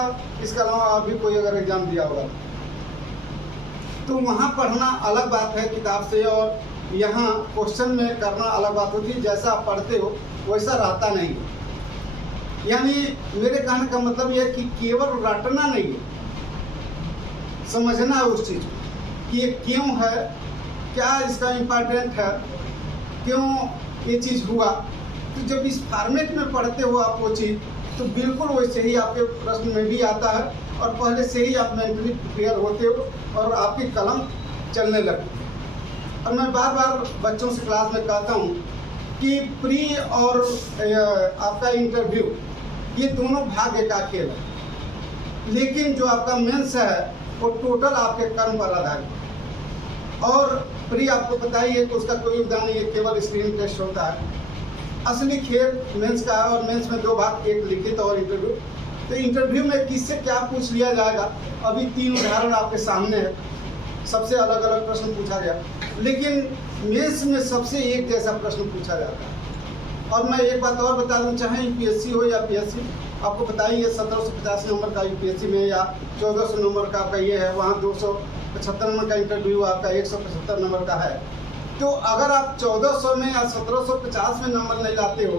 इसके अलावा और भी कोई अगर एग्ज़ाम दिया होगा तो वहाँ पढ़ना अलग बात है किताब से, और यहाँ क्वेश्चन में करना अलग बात होती है। जैसा आप पढ़ते हो वैसा रहता नहीं है। यानी मेरे कहने का मतलब यह है कि केवल रटना नहीं है, समझना है उस चीज़ को कि ये क्यों है, क्या इसका इम्पोर्टेंट है, क्यों ये चीज़ हुआ। तो जब इस फॉर्मेट में पढ़ते हो आप वो चीज़ तो बिल्कुल वैसे ही आपके प्रश्न में भी आता है और पहले से ही आप मेंटली प्रिपेयर होते हो और आपकी कलम चलने लगती है। और मैं बार बार बच्चों से क्लास में कहता हूँ कि प्री और आपका इंटरव्यू ये दोनों भाग्य का खेल है, लेकिन जो आपका मेंस है वो टोटल आपके कर्म पर आधारित है। और प्री आपको पता ही है कि उसका कोई योगदान नहीं है, केवल स्क्रीन टेस्ट होता है। असली खेल मेंस का है और मेंस में 2 भाग, एक लिखित और इंटरव्यू। तो इंटरव्यू में किससे क्या पूछ लिया जाएगा, अभी 3 उदाहरण आपके सामने है, सबसे अलग अलग प्रश्न पूछा गया, लेकिन मेंस में सबसे एक जैसा प्रश्न पूछा जाता है। और मैं एक बात और बता दूं, चाहे UPSC हो या PSC, आपको पता ही है 1750 नंबर का UPSC में या 1400 नंबर का आपका ये है, वहाँ 275 नंबर का इंटरव्यू आपका 175 नंबर का है। तो अगर आप 1400 में या 1750 में नंबर नहीं लाते हो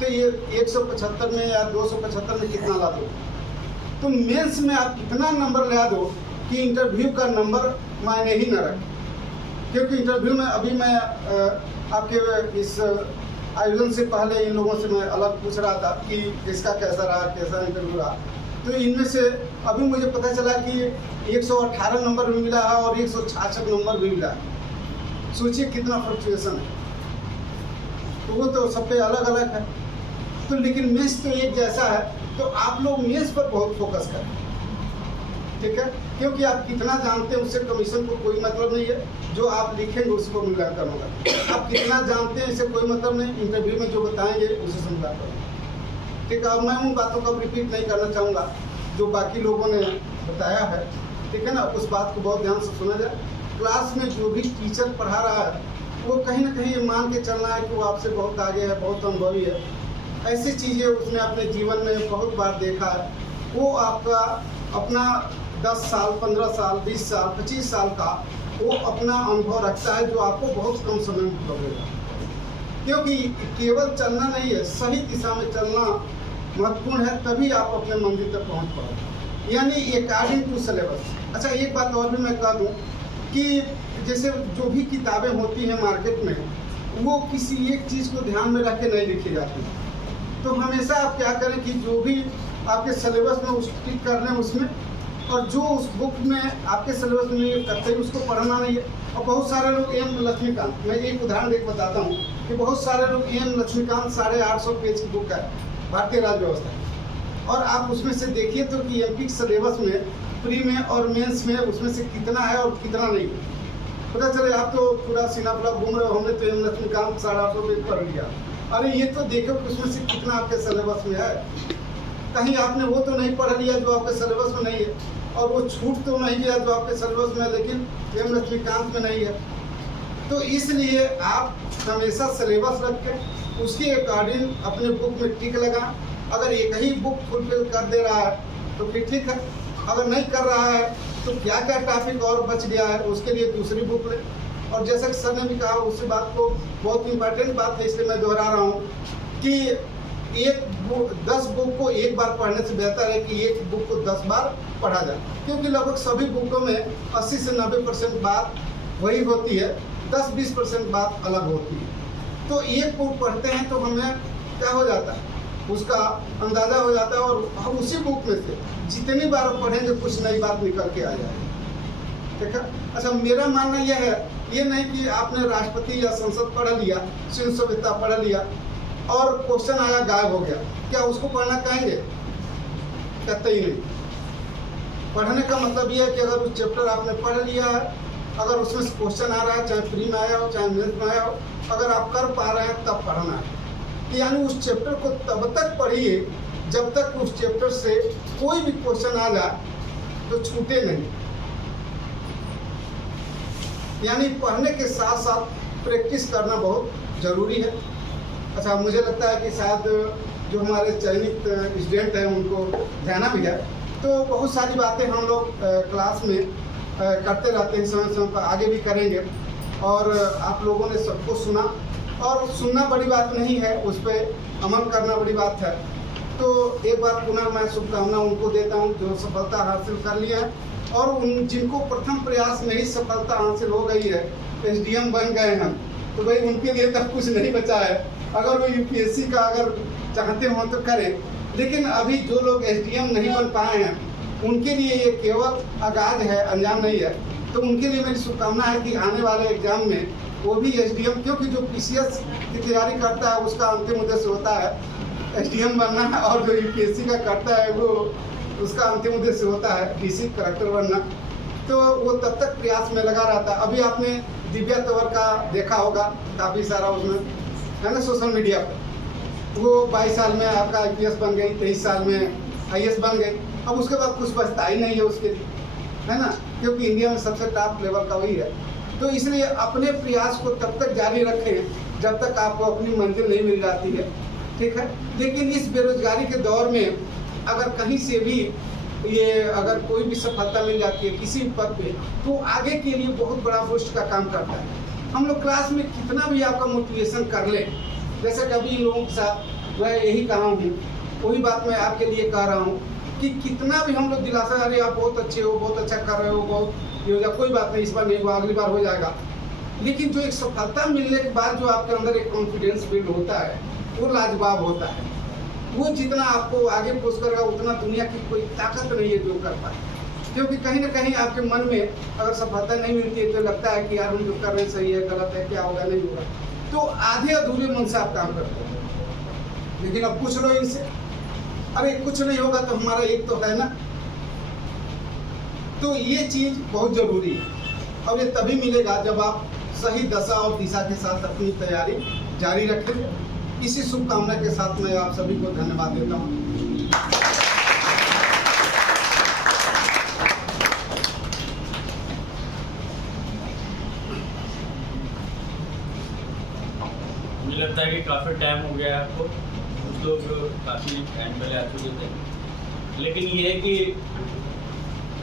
तो ये 175 में या 275 में कितना ला दो। तो मेंस में आप कितना नंबर ला दो कि इंटरव्यू का नंबर मायने ही न रखे। क्योंकि इंटरव्यू में अभी मैं आपके इस आयोजन से पहले इन लोगों से मैं अलग पूछ रहा था कि इसका कैसा रहा, कैसा इंटरव्यू रहा। तो इनमें से अभी मुझे पता चला कि 118 नंबर भी मिला है और 166 नंबर भी मिला है। सोचिए कितना फ्लक्चुएशन है। तो वो तो सब पे अलग अलग है। तो लेकिन मेंस तो एक जैसा है, तो आप लोग मेंस पर बहुत फोकस करें, ठीक है। क्योंकि आप कितना जानते हैं उससे कमीशन को कोई मतलब नहीं है, जो आप लिखेंगे उसको मूल्यांकन होगा। आप कितना जानते हैं इससे कोई मतलब नहीं, इंटरव्यू में जो बताएंगे उसे मूल्यांकन होगा। ठीक है। अब मैं उन बातों का रिपीट नहीं करना चाहूँगा जो बाकी लोगों ने बताया है, ठीक है ना। उस बात को बहुत ध्यान से सुना जाए। क्लास में जो भी टीचर पढ़ा रहा है वो कहीं ना कहीं ये मान के चलना है कि वो आपसे बहुत आगे है, बहुत अनुभवी है। ऐसी चीज़ें उसने अपने जीवन में बहुत बार देखा है। वो आपका अपना 10 साल, 15 साल, 20 साल, 25 साल का वो अपना अनुभव रखता है जो आपको बहुत कम समय में लगेगा। क्योंकि केवल चलना नहीं है, सही दिशा में चलना महत्वपूर्ण है, तभी आप अपने मंजिल तक पहुंच पाओगे, यानी अकॉर्डिंग टू सिलेबस। अच्छा, एक बात और भी मैं कह दूं कि जैसे जो भी किताबें होती हैं मार्केट में, वो किसी एक चीज़ को ध्यान में रख के नहीं लिखी जाती। तो हमेशा आप क्या करें कि जो भी आपके सिलेबस में स्टिक कर लें उसमें, और जो उस बुक में आपके सिलेबस में नहीं करते उसको पढ़ना नहीं है। और बहुत सारे लोग एम लक्ष्मीकांत, मैं एक उदाहरण देख बताता हूँ कि बहुत सारे लोग एम लक्ष्मीकांत 850 पेज की बुक है, भारतीय राज्य व्यवस्था, और आप उसमें से देखिए तो कि एमपी सिलेबस में प्री में और मेंस में उसमें से कितना है और कितना नहीं है। पता चले आप तो पूरा सीना पूरा घूम रहे हो, हमने तो एम लक्ष्मीकांत 850 पेज पढ़ लिया। अरे ये तो देखो कि उसमें से कितना आपके सिलेबस में है। कहीं आपने वो तो नहीं पढ़ लिया जो आपके सिलेबस में नहीं है, और वो छूट तो नहीं गया जो आपके सिलेबस में है, लेकिन एम लक्ष्मीकांत में नहीं है। तो इसलिए आप हमेशा सिलेबस रख के उसके अकॉर्डिंग अपने बुक में टिक लगा। अगर एक ही बुक फुलफिल कर दे रहा है तो फिर ठीक है, अगर नहीं कर रहा है तो क्या क्या टॉपिक और बच गया है उसके लिए दूसरी बुक ले। और जैसा कि सर ने भी कहा, उसी बात को बहुत इंपॉर्टेंट बात है इसलिए मैं दोहरा रहा हूँ कि 10 बुक को एक बार पढ़ने से बेहतर है कि एक बुक को 10 बार पढ़ा जाए, क्योंकि लगभग सभी बुकों में 80 से 90% बात वही होती है, 10-20% बात अलग होती है। तो एक बुक पढ़ते हैं तो हमें क्या हो जाता है, उसका अंदाज़ा हो जाता है, और हम उसी बुक में से जितनी बार पढ़ेंगे कुछ नई बात निकल के आ जाएगी, ठीक है। अच्छा, मेरा मानना यह है, ये नहीं कि आपने राष्ट्रपति या संसद पढ़ लिया, सिंध सभ्यता पढ़ लिया और क्वेश्चन आया गायब हो गया, क्या उसको पढ़ना कहेंगे? कहते ही नहीं। पढ़ने का मतलब ये है कि अगर उस चैप्टर आपने पढ़ लिया है, अगर उसमें से क्वेश्चन आ रहा है, चाहे प्री में आया हो चाहे मेंस में आया हो, अगर आप कर पा रहे हैं तब पढ़ना है। यानी उस चैप्टर को तब तक पढ़िए जब तक उस चैप्टर से कोई भी क्वेश्चन आ जाए तो छूटे नहीं। यानी पढ़ने के साथ साथ प्रैक्टिस करना बहुत ज़रूरी है। अच्छा, मुझे लगता है कि शायद जो हमारे चयनित स्टूडेंट हैं उनको ध्यान भी है, तो बहुत सारी बातें हम लोग क्लास में करते रहते हैं, समय समय पर आगे भी करेंगे। और आप लोगों ने सबको सुना, और सुनना बड़ी बात नहीं है, उस पर अमल करना बड़ी बात है। तो एक बार पुनः मैं शुभकामना उनको देता हूं जो सफलता हासिल कर लिया है, और उन जिनको प्रथम प्रयास में ही सफलता हासिल हो गई है, एसडीएम बन गए हैं, तो भाई उनके लिए तब कुछ नहीं बचा है। अगर वो यूपीएससी का अगर चाहते हो तो करें, लेकिन अभी जो लोग एसडीएम नहीं बन पाए हैं उनके लिए ये केवल आगाज है, अंजाम नहीं है। तो उनके लिए मेरी शुभकामना है कि आने वाले एग्जाम में वो भी एसडीएम, क्योंकि जो पीसीएस की तैयारी करता है उसका अंतिम उद्देश्य होता है एसडीएम बनना है, और जो यूपीएससी का करता है वो उसका अंतिम उद्देश्य होता है डीसी कलेक्टर बनना। तो वो तब तक प्रयास में लगा रहता है। अभी आपने दिव्या तंवर का देखा होगा, काफ़ी सारा उसमें है ना सोशल मीडिया पर, वो 22 साल में आपका आईपीएस बन गई, 23 साल में आईएएस बन गई। अब उसके बाद कुछ बचता ही नहीं है उसके लिए, है ना, क्योंकि इंडिया में सबसे टॉप लेवल का वही है। तो इसलिए अपने प्रयास को तब तक जारी रखें जब तक आपको अपनी मंजिल नहीं मिल जाती है, ठीक है। लेकिन इस बेरोजगारी के दौर में अगर कहीं से भी ये अगर कोई भी सफलता मिल जाती है किसी पद पे, तो आगे के लिए बहुत बड़ा बूस्ट का काम करता है। हम लोग क्लास में कितना भी आपका मोटिवेशन कर ले, जैसे कभी लोगों के साथ मैं यही कहा हूँ, वही बात मैं आपके लिए कह रहा हूँ कि कितना भी हम लोग दिलासा, अरे आप बहुत अच्छे हो, बहुत अच्छा कर रहे हो, बहुत ये हो जाए, कोई बात नहीं, इस बार नहीं हुआ अगली बार हो जाएगा। लेकिन जो एक सफलता मिलने के बाद जो आपके अंदर एक कॉन्फिडेंस बिल्ड होता है वो लाजवाब होता है। वो जितना आपको आगे पुश करेगा उतना दुनिया की कोई ताकत नहीं है जो कर पाए, क्योंकि कहीं ना कहीं आपके मन में अगर सफलता नहीं मिलती है तो लगता है कि यार हम जो कर रहे हैं सही है, गलत है, क्या होगा नहीं होगा, तो आधे अधूरे मन से आप काम करते हैं। लेकिन अब पूछ लो इनसे, अरे कुछ नहीं होगा तो हमारा एक तो है ना। तो ये चीज़ बहुत ज़रूरी है, और ये तभी मिलेगा जब आप सही दशा और दिशा के साथ अपनी तैयारी जारी रखें। इसी शुभकामना के साथ मैं आप सभी को धन्यवाद देता हूँ। मुझे लगता है कि काफ़ी टाइम हो गया है आपको, कुछ लोग काफ़ी टाइम पहले आ चुके थे, लेकिन ये है कि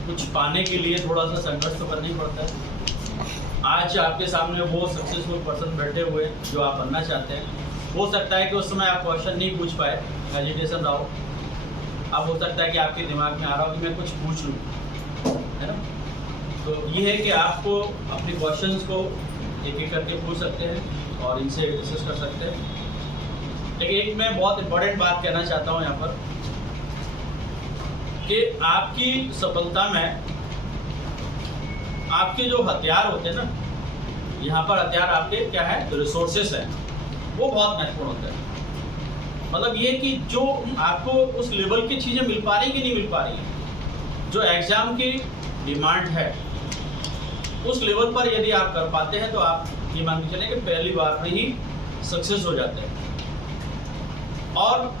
कुछ पाने के लिए थोड़ा सा संघर्ष तो करना ही पड़ता है। आज आपके सामने वो सक्सेसफुल पर्सन बैठे हुए हैं जो आप बनना चाहते हैं। हो सकता है कि उस समय आप क्वेश्चन नहीं पूछ पाए, हेजिटेशन रहा हो। अब हो सकता है कि आपके दिमाग में आ रहा हो कि मैं कुछ पूछ लूँ, है ना। तो ये है कि आपको अपने क्वेश्चंस को एक एक करके पूछ सकते हैं और इनसे डिस्कस कर सकते हैं। लेकिन एक मैं बहुत इम्पोर्टेंट बात कहना चाहता हूँ यहाँ पर कि आपकी सफलता में आपके जो हथियार होते हैं ना, यहाँ पर हथियार आपके क्या है, जो रिसोर्सेस हैं वो बहुत महत्वपूर्ण होते हैं। मतलब ये कि जो आपको उस लेवल की चीज़ें मिल पा रही कि नहीं मिल पा रही हैं, जो एग्ज़ाम की डिमांड है उस लेवल पर यदि आप कर पाते हैं तो आप ये मान के चलें कि पहली बार में ही सक्सेस हो जाते हैं। और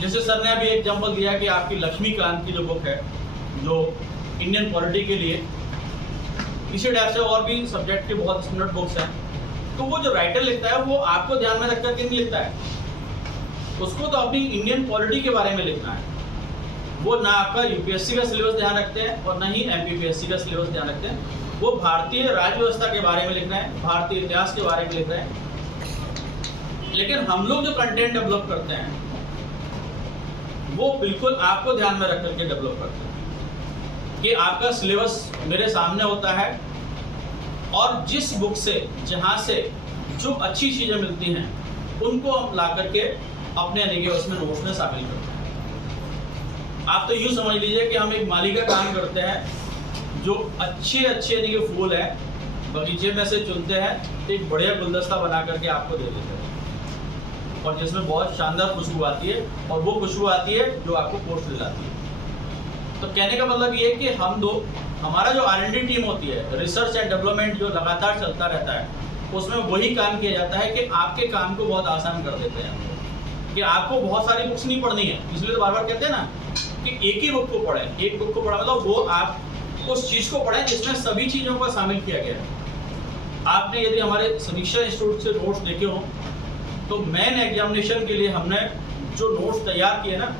जैसे सर ने अभी एग्जांपल दिया कि आपकी लक्ष्मीकांत की जो बुक है, जो इंडियन पॉलिटी के लिए, इसी टाइप से और भी सब्जेक्ट के बहुत स्टैंडर्ड बुक्स हैं। तो वो जो राइटर लिखता है वो आपको ध्यान में रख करके नहीं लिखता है, उसको तो अपनी इंडियन पॉलिटी के बारे में लिखना है। वो ना आपका यूपीएससी का सिलेबस ध्यान रखते हैं और ना ही एमपीपीएससी का सिलेबस ध्यान रखते हैं। वो भारतीय राज्य व्यवस्था के बारे में लिख रहे हैं, भारतीय इतिहास के बारे में लिख रहे हैं। लेकिन हम लोग जो कंटेंट डेवलप करते हैं वो बिल्कुल आपको ध्यान में रख करके डेवलप करते हैं कि आपका सिलेबस मेरे सामने होता है और जिस बुक से, जहाँ से जो अच्छी चीज़ें मिलती हैं उनको हम ला करके अपने यानी कि उसमें नोट्स में शामिल करते हैं। आप तो यूँ समझ लीजिए कि हम एक माली का काम करते हैं, जो अच्छे यानी कि फूल है बगीचे में से चुनते हैं, एक बढ़िया गुलदस्ता बना करके आपको दे देते हैं और जिसमें बहुत शानदार खुशबू आती है और वो खुशबू आती है जो आपको पोस्ट दिलाती है। तो कहने का मतलब ये है कि हमारा जो R&D टीम होती है, रिसर्च एंड डेवलपमेंट, जो लगातार चलता रहता है, उसमें वही काम किया जाता है कि आपके काम को बहुत आसान कर देते हैं कि आपको बहुत सारी बुक्स नहीं पढ़नी है। इसलिए तो बार बार कहते हैं ना कि एक ही बुक को पढ़ें। एक बुक को पढ़ा मतलब वो आप उस चीज़ को पढ़ें जिसमें सभी चीज़ों को शामिल किया गया है। आपने यदि हमारे समीक्षा इंस्टीट्यूट से नोट्स देखे हों तो मेन एग्जामिनेशन के लिए हमने जो नोट्स तैयार किए ना,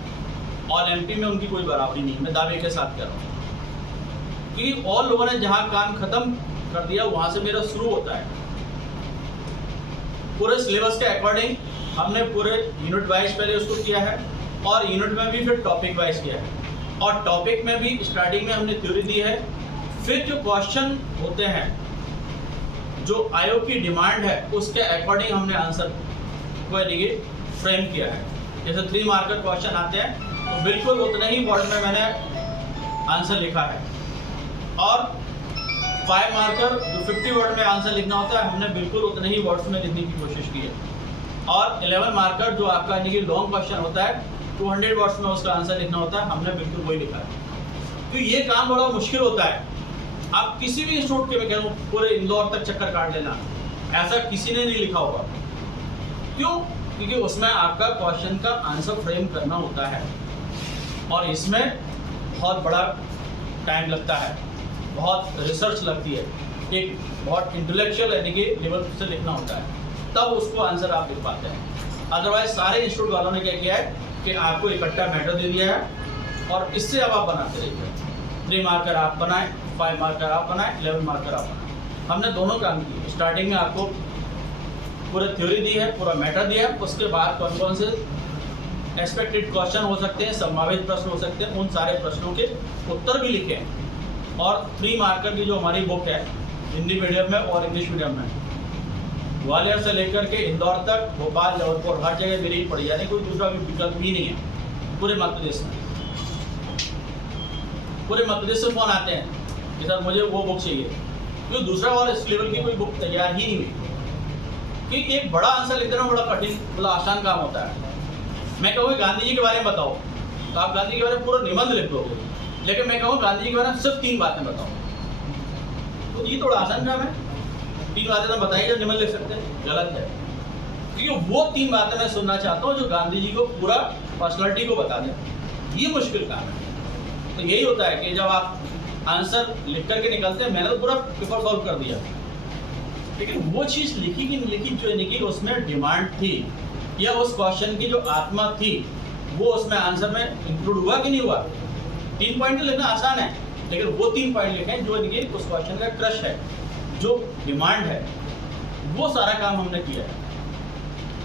और MP में उनकी कोई बराबरी नहीं, मैं दावे के साथ कह रहा हूँ। क्योंकि और लोगों ने जहाँ काम खत्म कर दिया वहाँ से मेरा शुरू होता है। पूरे सिलेबस के अकॉर्डिंग हमने पूरे यूनिट वाइज पहले उसको किया है और यूनिट में भी फिर टॉपिक वाइज किया है। और टॉपिक में भी स्टार्टिंग में हमने थ्योरी दी है, फिर जो क्वेश्चन होते हैं, जो आयोग की डिमांड है, उसके अकॉर्डिंग हमने आंसर को यानी कि फ्रेम किया है। जैसे 3 मार्कर क्वेश्चन आते हैं तो बिल्कुल उतने ही वर्ड में मैंने आंसर लिखा है, और 5 मार्कर जो 50 वर्ड में आंसर लिखना होता है, हमने बिल्कुल उतने ही वर्ड्स में लिखने की कोशिश की है। और 11 मार्कर जो आपका यानी कि लॉन्ग क्वेश्चन होता है, 200 वर्ड्स में उसका आंसर लिखना होता है, हमने बिल्कुल वही लिखा है। तो ये काम बड़ा मुश्किल होता है। आप किसी भी इंस्टीट्यूट के, मैं कह रहा हूँ, पूरे इंदौर तक चक्कर काट लेना, ऐसा किसी ने नहीं लिखा होगा। क्यों? क्योंकि उसमें आपका क्वेश्चन का आंसर फ्रेम करना होता है और इसमें बहुत बड़ा टाइम लगता है, बहुत रिसर्च लगती है, एक बहुत इंटेलेक्चुअल यानी कि लेवल से लिखना होता है, तब उसको आंसर आप लिख पाते हैं। अदरवाइज सारे इंस्टीट्यूट वालों ने क्या किया है कि आपको इकट्ठा मैटर दे दिया है और इससे अब आप बनाते रहिए। 3 मार्कर आप बनाएं, 5 मार्कर आप बनाएं, 11 मार्कर आप बनाएं। हमने दोनों काम किए। स्टार्टिंग में आपको पूरी थ्योरी दी है, पूरा मैटर दिया है, उसके बाद कौन कौन से एक्सपेक्टेड क्वेश्चन हो सकते हैं, संभावित प्रश्न हो सकते हैं, उन सारे प्रश्नों के उत्तर भी लिखे हैं। और 3 मार्कर की जो हमारी बुक है हिंदी मीडियम में और इंग्लिश मीडियम में, ग्वालियर से लेकर के इंदौर तक, भोपाल, जबलपुर, हर जगह मेरी पड़ी, यानी कोई दूसरा विकल्प भी नहीं है पूरे मध्य प्रदेश में। पूरे मध्य प्रदेश से फ़ोन आते हैं कि सर मुझे वो बुक चाहिए, क्योंकि दूसरा और इस लेवल की कोई बुक तैयार ही नहीं हुई। कि एक बड़ा आंसर लिख देना बड़ा कठिन, बड़ा आसान काम होता है। मैं कहूँगी गांधी जी के बारे में बताओ तो आप गांधी जी के बारे में पूरा निबंध लिख दोगे, लेकिन मैं कहूँ गांधी जी के बारे में सिर्फ 3 बातें बताओ, तो ये थोड़ा आसान काम है। 3 बातें तो बताइए जब निबंध लिख सकते हैं, गलत है। क्योंकि वो 3 बातें मैं सुनना चाहता हूँ जो गांधी जी को पूरा पर्सनालिटी को बता दें। ये मुश्किल काम है। तो यही होता है कि जब आप आंसर लिख करके निकलते हैं, मैंने तो पूरा पेपर सॉल्व कर दिया, लेकिन वो चीज़ लिखी कि नहीं लिखी जो नहीं की, उसमें डिमांड थी या उस क्वेश्चन की जो आत्मा थी वो उसमें आंसर में इंक्लूड हुआ कि नहीं हुआ। 3 पॉइंट लिखना आसान है, लेकिन वो 3 पॉइंट लिखें जो इनकी उस क्वेश्चन का क्रश है, जो डिमांड है, वो सारा काम हमने किया है।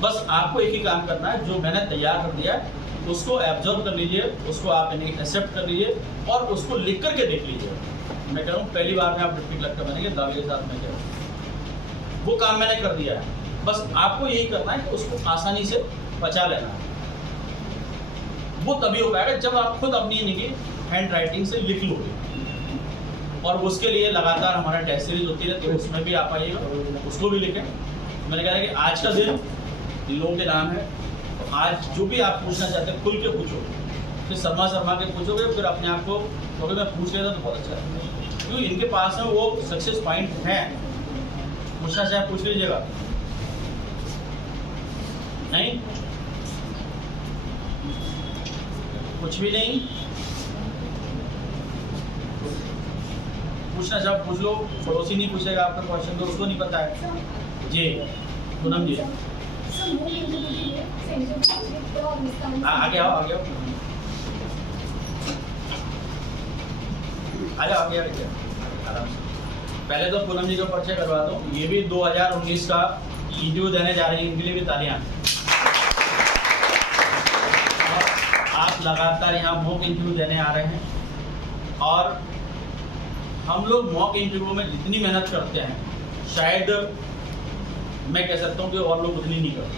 बस आपको एक ही काम करना है, जो मैंने तैयार कर दिया है उसको एब्जॉर्ब कर लीजिए, उसको आप एक्सेप्ट कर लीजिए और उसको लिख करके देख लीजिए। मैं कह रहा हूँ पहली बार में आप रिपीट लगता बनेंगे, दावे के साथ मैं कह रहा हूँ वो काम मैंने कर दिया है। बस आपको यही करना है कि उसको आसानी से पचा लेना है। वो तभी हो पाएगा जब आप खुद अपनी हैंड राइटिंग से लिख लोगे। और उसके लिए लगातार हमारा टेस्ट सीरीज होती है, तो उसमें भी आप आइएगा, उसको भी लिखें। मैंने कहा कि आज का दिन इन लोगों के नाम है, तो आज जो भी आप पूछना चाहते हैं खुल के पूछो, फिर शर्मा के पूछोगे, फिर अपने आप को क्योंकि मैं पूछ लेता तो बहुत अच्छा है, क्योंकि इनके पास में वो सक्सेस पॉइंट हैं। पूछना चाहे पूछ लीजिएगा। नहीं कुछ भी नहीं पूछना चाहे पूछ लो, पड़ोसी नहीं पूछेगा आपका क्वेश्चन तो उसको नहीं पता है। जी पूनम जी आगे आओ, आगे आओ, आगे आराम से। पहले तो पूनम जी का परिचय करवा दो। ये भी 2019 का इंटरव्यू देने जा रही है, इनके लिए भी तालियां। आप लगातार यहाँ मॉक इंटरव्यू देने आ रहे हैं और हम लोग मॉक इंटरव्यू में जितनी मेहनत करते हैं शायद मैं कह सकता हूँ कि और लोग उतनी नहीं करते।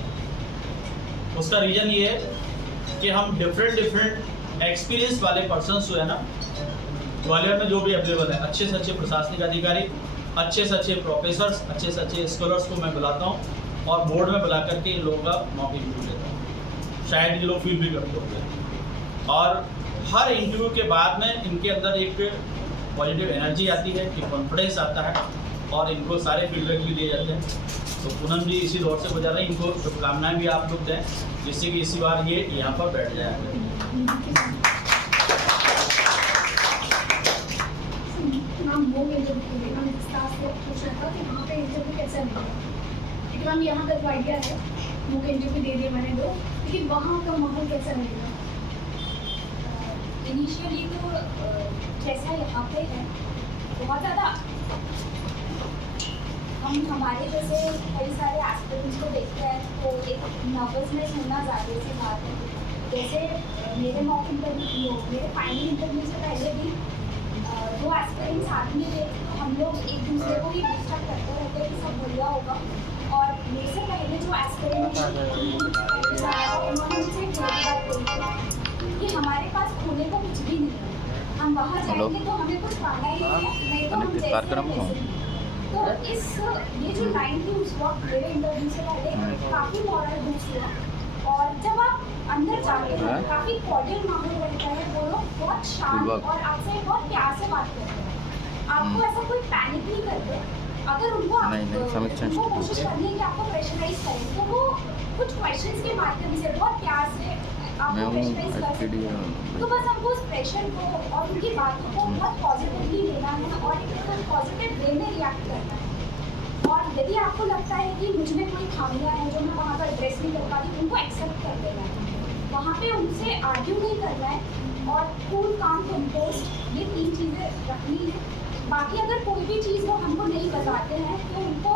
उसका रीज़न ये है कि हम डिफरेंट एक्सपीरियंस वाले पर्सन्स जो है ना, ग्वालियर में जो भी अवेलेबल है, अच्छे से अच्छे प्रशासनिक अधिकारी, अच्छे से अच्छे प्रोफेसर्स, अच्छे से अच्छे स्कॉलर्स को मैं बुलाता हूँ और बोर्ड में बुला करके इन लोगों का मॉक इंटरव्यू लेता हूँ। शायद ये लोग फील भी करते होंगे। और हर इंटरव्यू के बाद में इनके अंदर एक पॉजिटिव एनर्जी आती है, कि कॉन्फिडेंस आता है और इनको सारे फीडबैक भी दिए जाते हैं। तो पूनम जी इसी दौर से गुजर रहे हैं, इनको शुभकामनाएं भी आप लोग दें, जिससे कि इसी बार ये यहाँ पर बैठ जाए। मैम यहाँ का जो आइडिया है मुझे इंटरव्यू दे दिया मैंने दो, लेकिन वहाँ का माहौल कैसा रहेगा? इनिशियली तो जैसा यहाँ पे है बहुत ज़्यादा हम हमारे जैसे कई सारे एस्पिरेंट्स को देखते हैं तो एक नर्वसनेस होना ज़्यादा सी बात है। जैसे मेरे मॉक इंटरव्यू मेरे फाइनल इंटरव्यू से पहले भी 2 एस्पिरेंट्स साथ में थे, तो हम लोग एक दूसरे को ही डिस्टर्ब करते रहते हैं कि सब बढ़िया होगा। और मेरे से पहले जो एस्पिरेंट उन्होंने मुझसे एक बात कही कि हमारे पास खोने को कुछ भी नहीं है, हम वहाँ जाएंगे तो हमें कुछ पाना ही नहीं तो हम जैसे। तो ये जो लाइन थी उस वक्त मेरे इंटरव्यू से पहले काफ़ी मॉरल बूस्ट हुआ। और जब आप अंदर जाते हैं काफ़ी कॉर्डियल माहौल रहता है, वो लोग बहुत शांत और आपसे बहुत प्यार से बात करते हैं। आपको ऐसा कोई पैनिक नहीं करते। अगर उनको उनको कोशिश करनी है कि आपको प्रेशराइज करें तो वो कुछ क्वेश्चंस के माध्यम से बहुत प्यार से आपको प्रेशराइज कर सकते हैं। तो बस हमको उस प्रेशर को और उनकी बातों को बहुत पॉजिटिवली लेना है और एक पॉजिटिव वे में रिएक्ट करना है। और यदि आपको लगता है कि मुझ में कोई खामियां हैं जो मैं वहाँ पर एड्रेस नहीं कर पाती, उनको एक्सेप्ट कर देना है, वहाँ पे उनसे आर्ग्यू नहीं करना है और कूल काम कंपोस्ट ये 3 चीज़ें रखनी है। बाकी अगर कोई भी चीज़ वो हमको नहीं बताते हैं तो उनको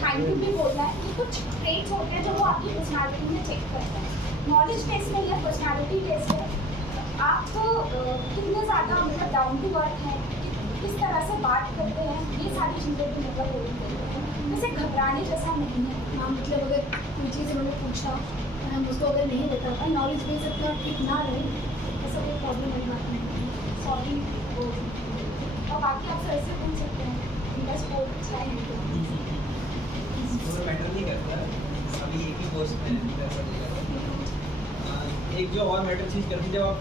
थैंक यू भी बोलना है कि कुछ ट्रेट्स होते हैं जो वो आपकी पर्सनैलिटी में चेक करते हैं। नॉलेज टेस्ट नहीं है, पर्सनैलिटी टेस्ट है। आप कितने ज़्यादा मतलब डाउन टू अर्थ हैं, किस तरह से बात करते हैं, ये सारी चीज़ें भी मतलब होनी चाहिए। वैसे घबराने जैसा नहीं है। हाँ मतलब अगर कोई चीज़ उन्होंने पूछा हम उसको अगर नहीं बता पाए, नॉलेज बेस अपना ठीक ना रहे, ऐसा कोई प्रॉब्लम वाली बात नहीं। सॉरी और बाकी आप सर से पूछ सकते हैं, इनका स्कोर अच्छा है मैटर नहीं करता, अभी एक ही पोस्ट में ऐसा नहीं करता। एक जो और मैटर चीज़ करती है, जब आप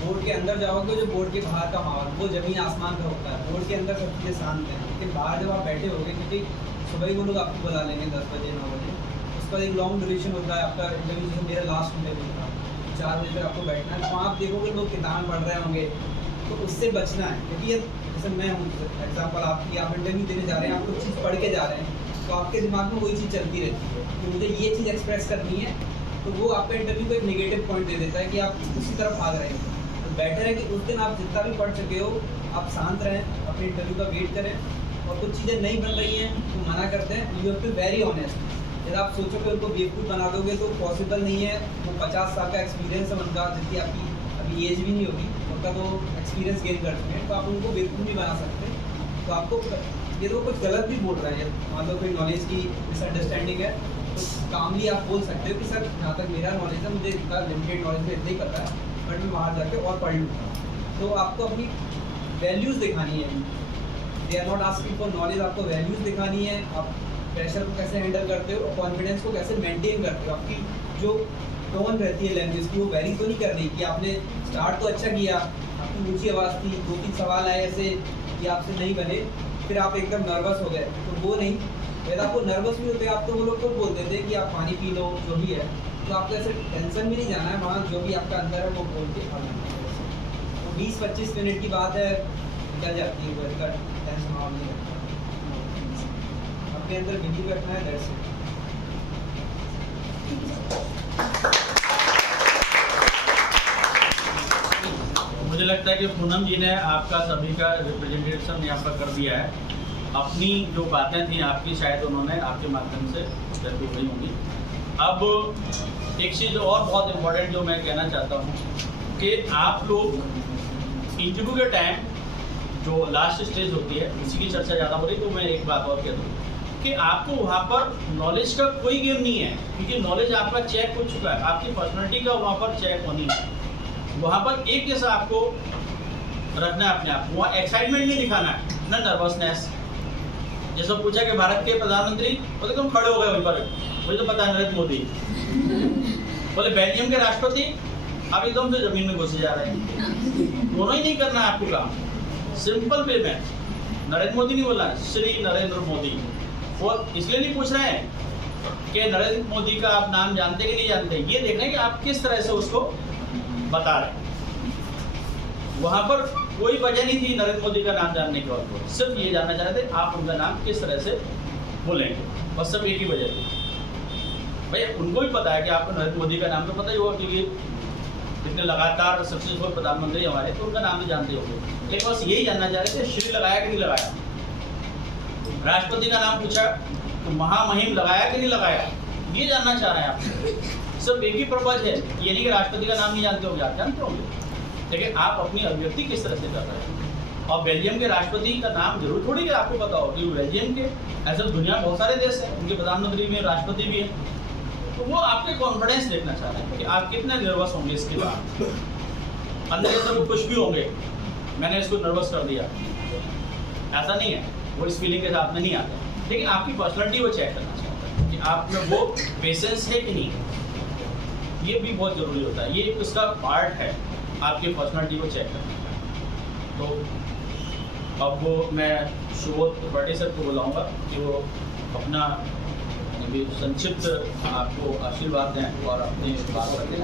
बोर्ड के अंदर जाओगे जो बोर्ड के बाहर का माहौल वो ज़मीन आसमान का होता है। बोर्ड के अंदर सब चीज़ें शांत हैं, लेकिन बाहर जब आप बैठे होगे, क्योंकि सुबह ही वो लोग आपको बुला लेंगे 10 बजे 9 बजे, उसके बाद एक लॉन्ग ड्यूरेशन होता है आपका इंटरव्यू, जैसे मेरा लास्ट इंटरव्यू था 4 बजे तक आपको बैठना है, तो वहाँ आप देखोगे लोग किताबें पढ़ रहे होंगे, तो उससे बचना है। क्योंकि ये जैसे मैं हूँ एग्जाम्पल आपकी, आप इंटरव्यू देने जा रहे हैं, आप कुछ चीज़ पढ़ के जा रहे हैं, तो आपके दिमाग में वही चीज़ चलती रहती है कि मुझे ये चीज़ एक्सप्रेस करनी है, तो वो आपका इंटरव्यू को एक नेगेटिव पॉइंट दे देता है कि आप उसी तरफ भाग रहे हैं। तो बेटर है कि उस दिन आप जितना भी पढ़ चुके हो आप शांत रहें, अपने इंटरव्यू का वेट करें, और कुछ चीज़ें नहीं बन रही हैं तो मना करते हैं। You have to very honest. यदि आप सोचोगे उनको बेवकूफ़ बना दोगे तो पॉसिबल नहीं है। वो 50 साल का एक्सपीरियंस है उनका, जितनी आपकी अभी एज भी नहीं होगी, उनका तो एक्सपीरियंस गेन कर चुके हैं, तो आप उनको बेवकूफ़ नहीं बना सकते। तो आपको ये तो कुछ गलत भी बोल रहे हैं, मान लो कोई नॉलेज की मिसअंडरस्टैंडिंग है, तो कामली आप बोल सकते हो कि सर जहाँ तक मेरा नॉलेज है, मुझे इतना लिमिटेड नॉलेज में इतना ही पता है, बट मैं बाहर जाके और पढ़ लूँगा। तो आपको अपनी वैल्यूज़ दिखानी है। They are not asking for knowledge, आपको वैल्यूज़ दिखानी है। आप प्रेशर को कैसे हैंडल करते हो, कॉन्फिडेंस को कैसे मेंटेन करते हो, आपकी जो टोन रहती है लैंग्वेज की वो वेरी तो नहीं कर रही कि आपने स्टार्ट तो अच्छा किया, आपकी ऊँची आवाज़ थी, 2-3 सवाल आए ऐसे कि आपसे नहीं बने, फिर आप एकदम नर्वस हो गए, तो वो नहीं। यदि आपको नर्वस भी होते आप तो वो लोग तो बोलते थे कि आप पानी पी लो, जो भी है, तो आपको ऐसे टेंशन में नहीं जाना है, वहाँ जो भी आपका अंदर है वो बोल के आना है। तो 20-25 मिनट की बात है, निकल जाती है, वो इसका टेंशन और नहीं रहता। अपने अंदर बिलीव रखना है, दैट्स इट। मुझे लगता है कि पूनम जी ने आपका सभी का रिप्रेजेंटेशन यहाँ पर कर दिया है। अपनी जो बातें थी आपकी, शायद उन्होंने आपके माध्यम से व्यक्त हुई होंगी। अब एक चीज़ और बहुत इम्पोर्टेंट जो मैं कहना चाहता हूँ कि आप लोग इंटरव्यू के टाइम जो लास्ट स्टेज होती है उसी की चर्चा ज़्यादा हो रही, तो मैं एक बात और कह दूँ कि आपको वहाँ पर नॉलेज का कोई गेम नहीं है, क्योंकि नॉलेज आपका चेक हो चुका है, आपकी पर्सनैलिटी का वहाँ पर चेक होनी है। वहाँ पर एक जैसा आपको रखना है अपने आप, वहाँ एक्साइटमेंट नहीं दिखाना है, ना नर्वसनेस। जैसे पूछा कि भारत के प्रधानमंत्री, बोले तुम खड़े हो गए वहीं पर, मुझे तो पता है नरेंद्र मोदी। बोले बेल्जियम के राष्ट्रपति, आप एकदम से जमीन में घुसे जा रहे हैं। दोनों ही नहीं करना है आपको काम, सिंपल वे में। नरेंद्र मोदी नहीं बोलना, श्री नरेंद्र मोदी। और इसलिए नहीं पूछ रहे हैं कि नरेंद्र मोदी का आप नाम जानते कि नहीं जानते, ये देखना है कि आप किस तरह से उसको बता रहे हैं। वहाँ पर कोई वजह नहीं थी नरेंद्र मोदी का नाम जानने के बाद, सिर्फ ये जानना चाह रहे थे आप उनका नाम किस तरह से बोलेंगे, बस सिर्फ एक ही वजह थी। भाई उनको भी पता है कि आपको नरेंद्र मोदी का नाम तो पता ही होगा, क्योंकि इतने लगातार सक्सेसफुल प्रधानमंत्री हमारे, तो उनका नाम तो जानते होंगे। एक बस यही जानना चाह रहे थे श्री लगाया कि नहीं लगाया। राष्ट्रपति का नाम पूछा तो महामहिम लगाया कि नहीं लगाया, ये जानना चाह रहे हैं आप। सिर्फ एक ही पर्पज है, ये नहीं कि राष्ट्रपति का नाम नहीं जानते होंगे, आप जानते होंगे, लेकिन आप अपनी अभिव्यक्ति किस तरह से कर रहे हैं। और बेल्जियम के राष्ट्रपति का नाम जरूर थोड़ी कि आपको पता हो, क्योंकि बेल्जियम के ऐसे दुनिया में बहुत सारे देश हैं, उनके प्रधानमंत्री भी हैं, राष्ट्रपति भी हैं, तो वो आपके कॉन्फिडेंस देखना चाह रहे हैं कि आप कितने नर्वस होंगे इसके बाद। अंदर के अंदर खुश भी होंगे, मैंने इसको नर्वस कर दिया, ऐसा नहीं है, वो इस फीलिंग के साथ में नहीं आता, लेकिन आपकी पर्सनैलिटी वो चेक करना चाहता है कि आप में वो पेशेंस है कि नहीं। ये भी बहुत ज़रूरी होता है, ये उसका पार्ट है आपकी पर्सनैलिटी को चेक करना। तो अब वो मैं सुबोध बर्डे सर को बुलाऊंगा कि वो अपना भी संक्षिप्त आपको आशीर्वाद दें और अपनी बात रखें।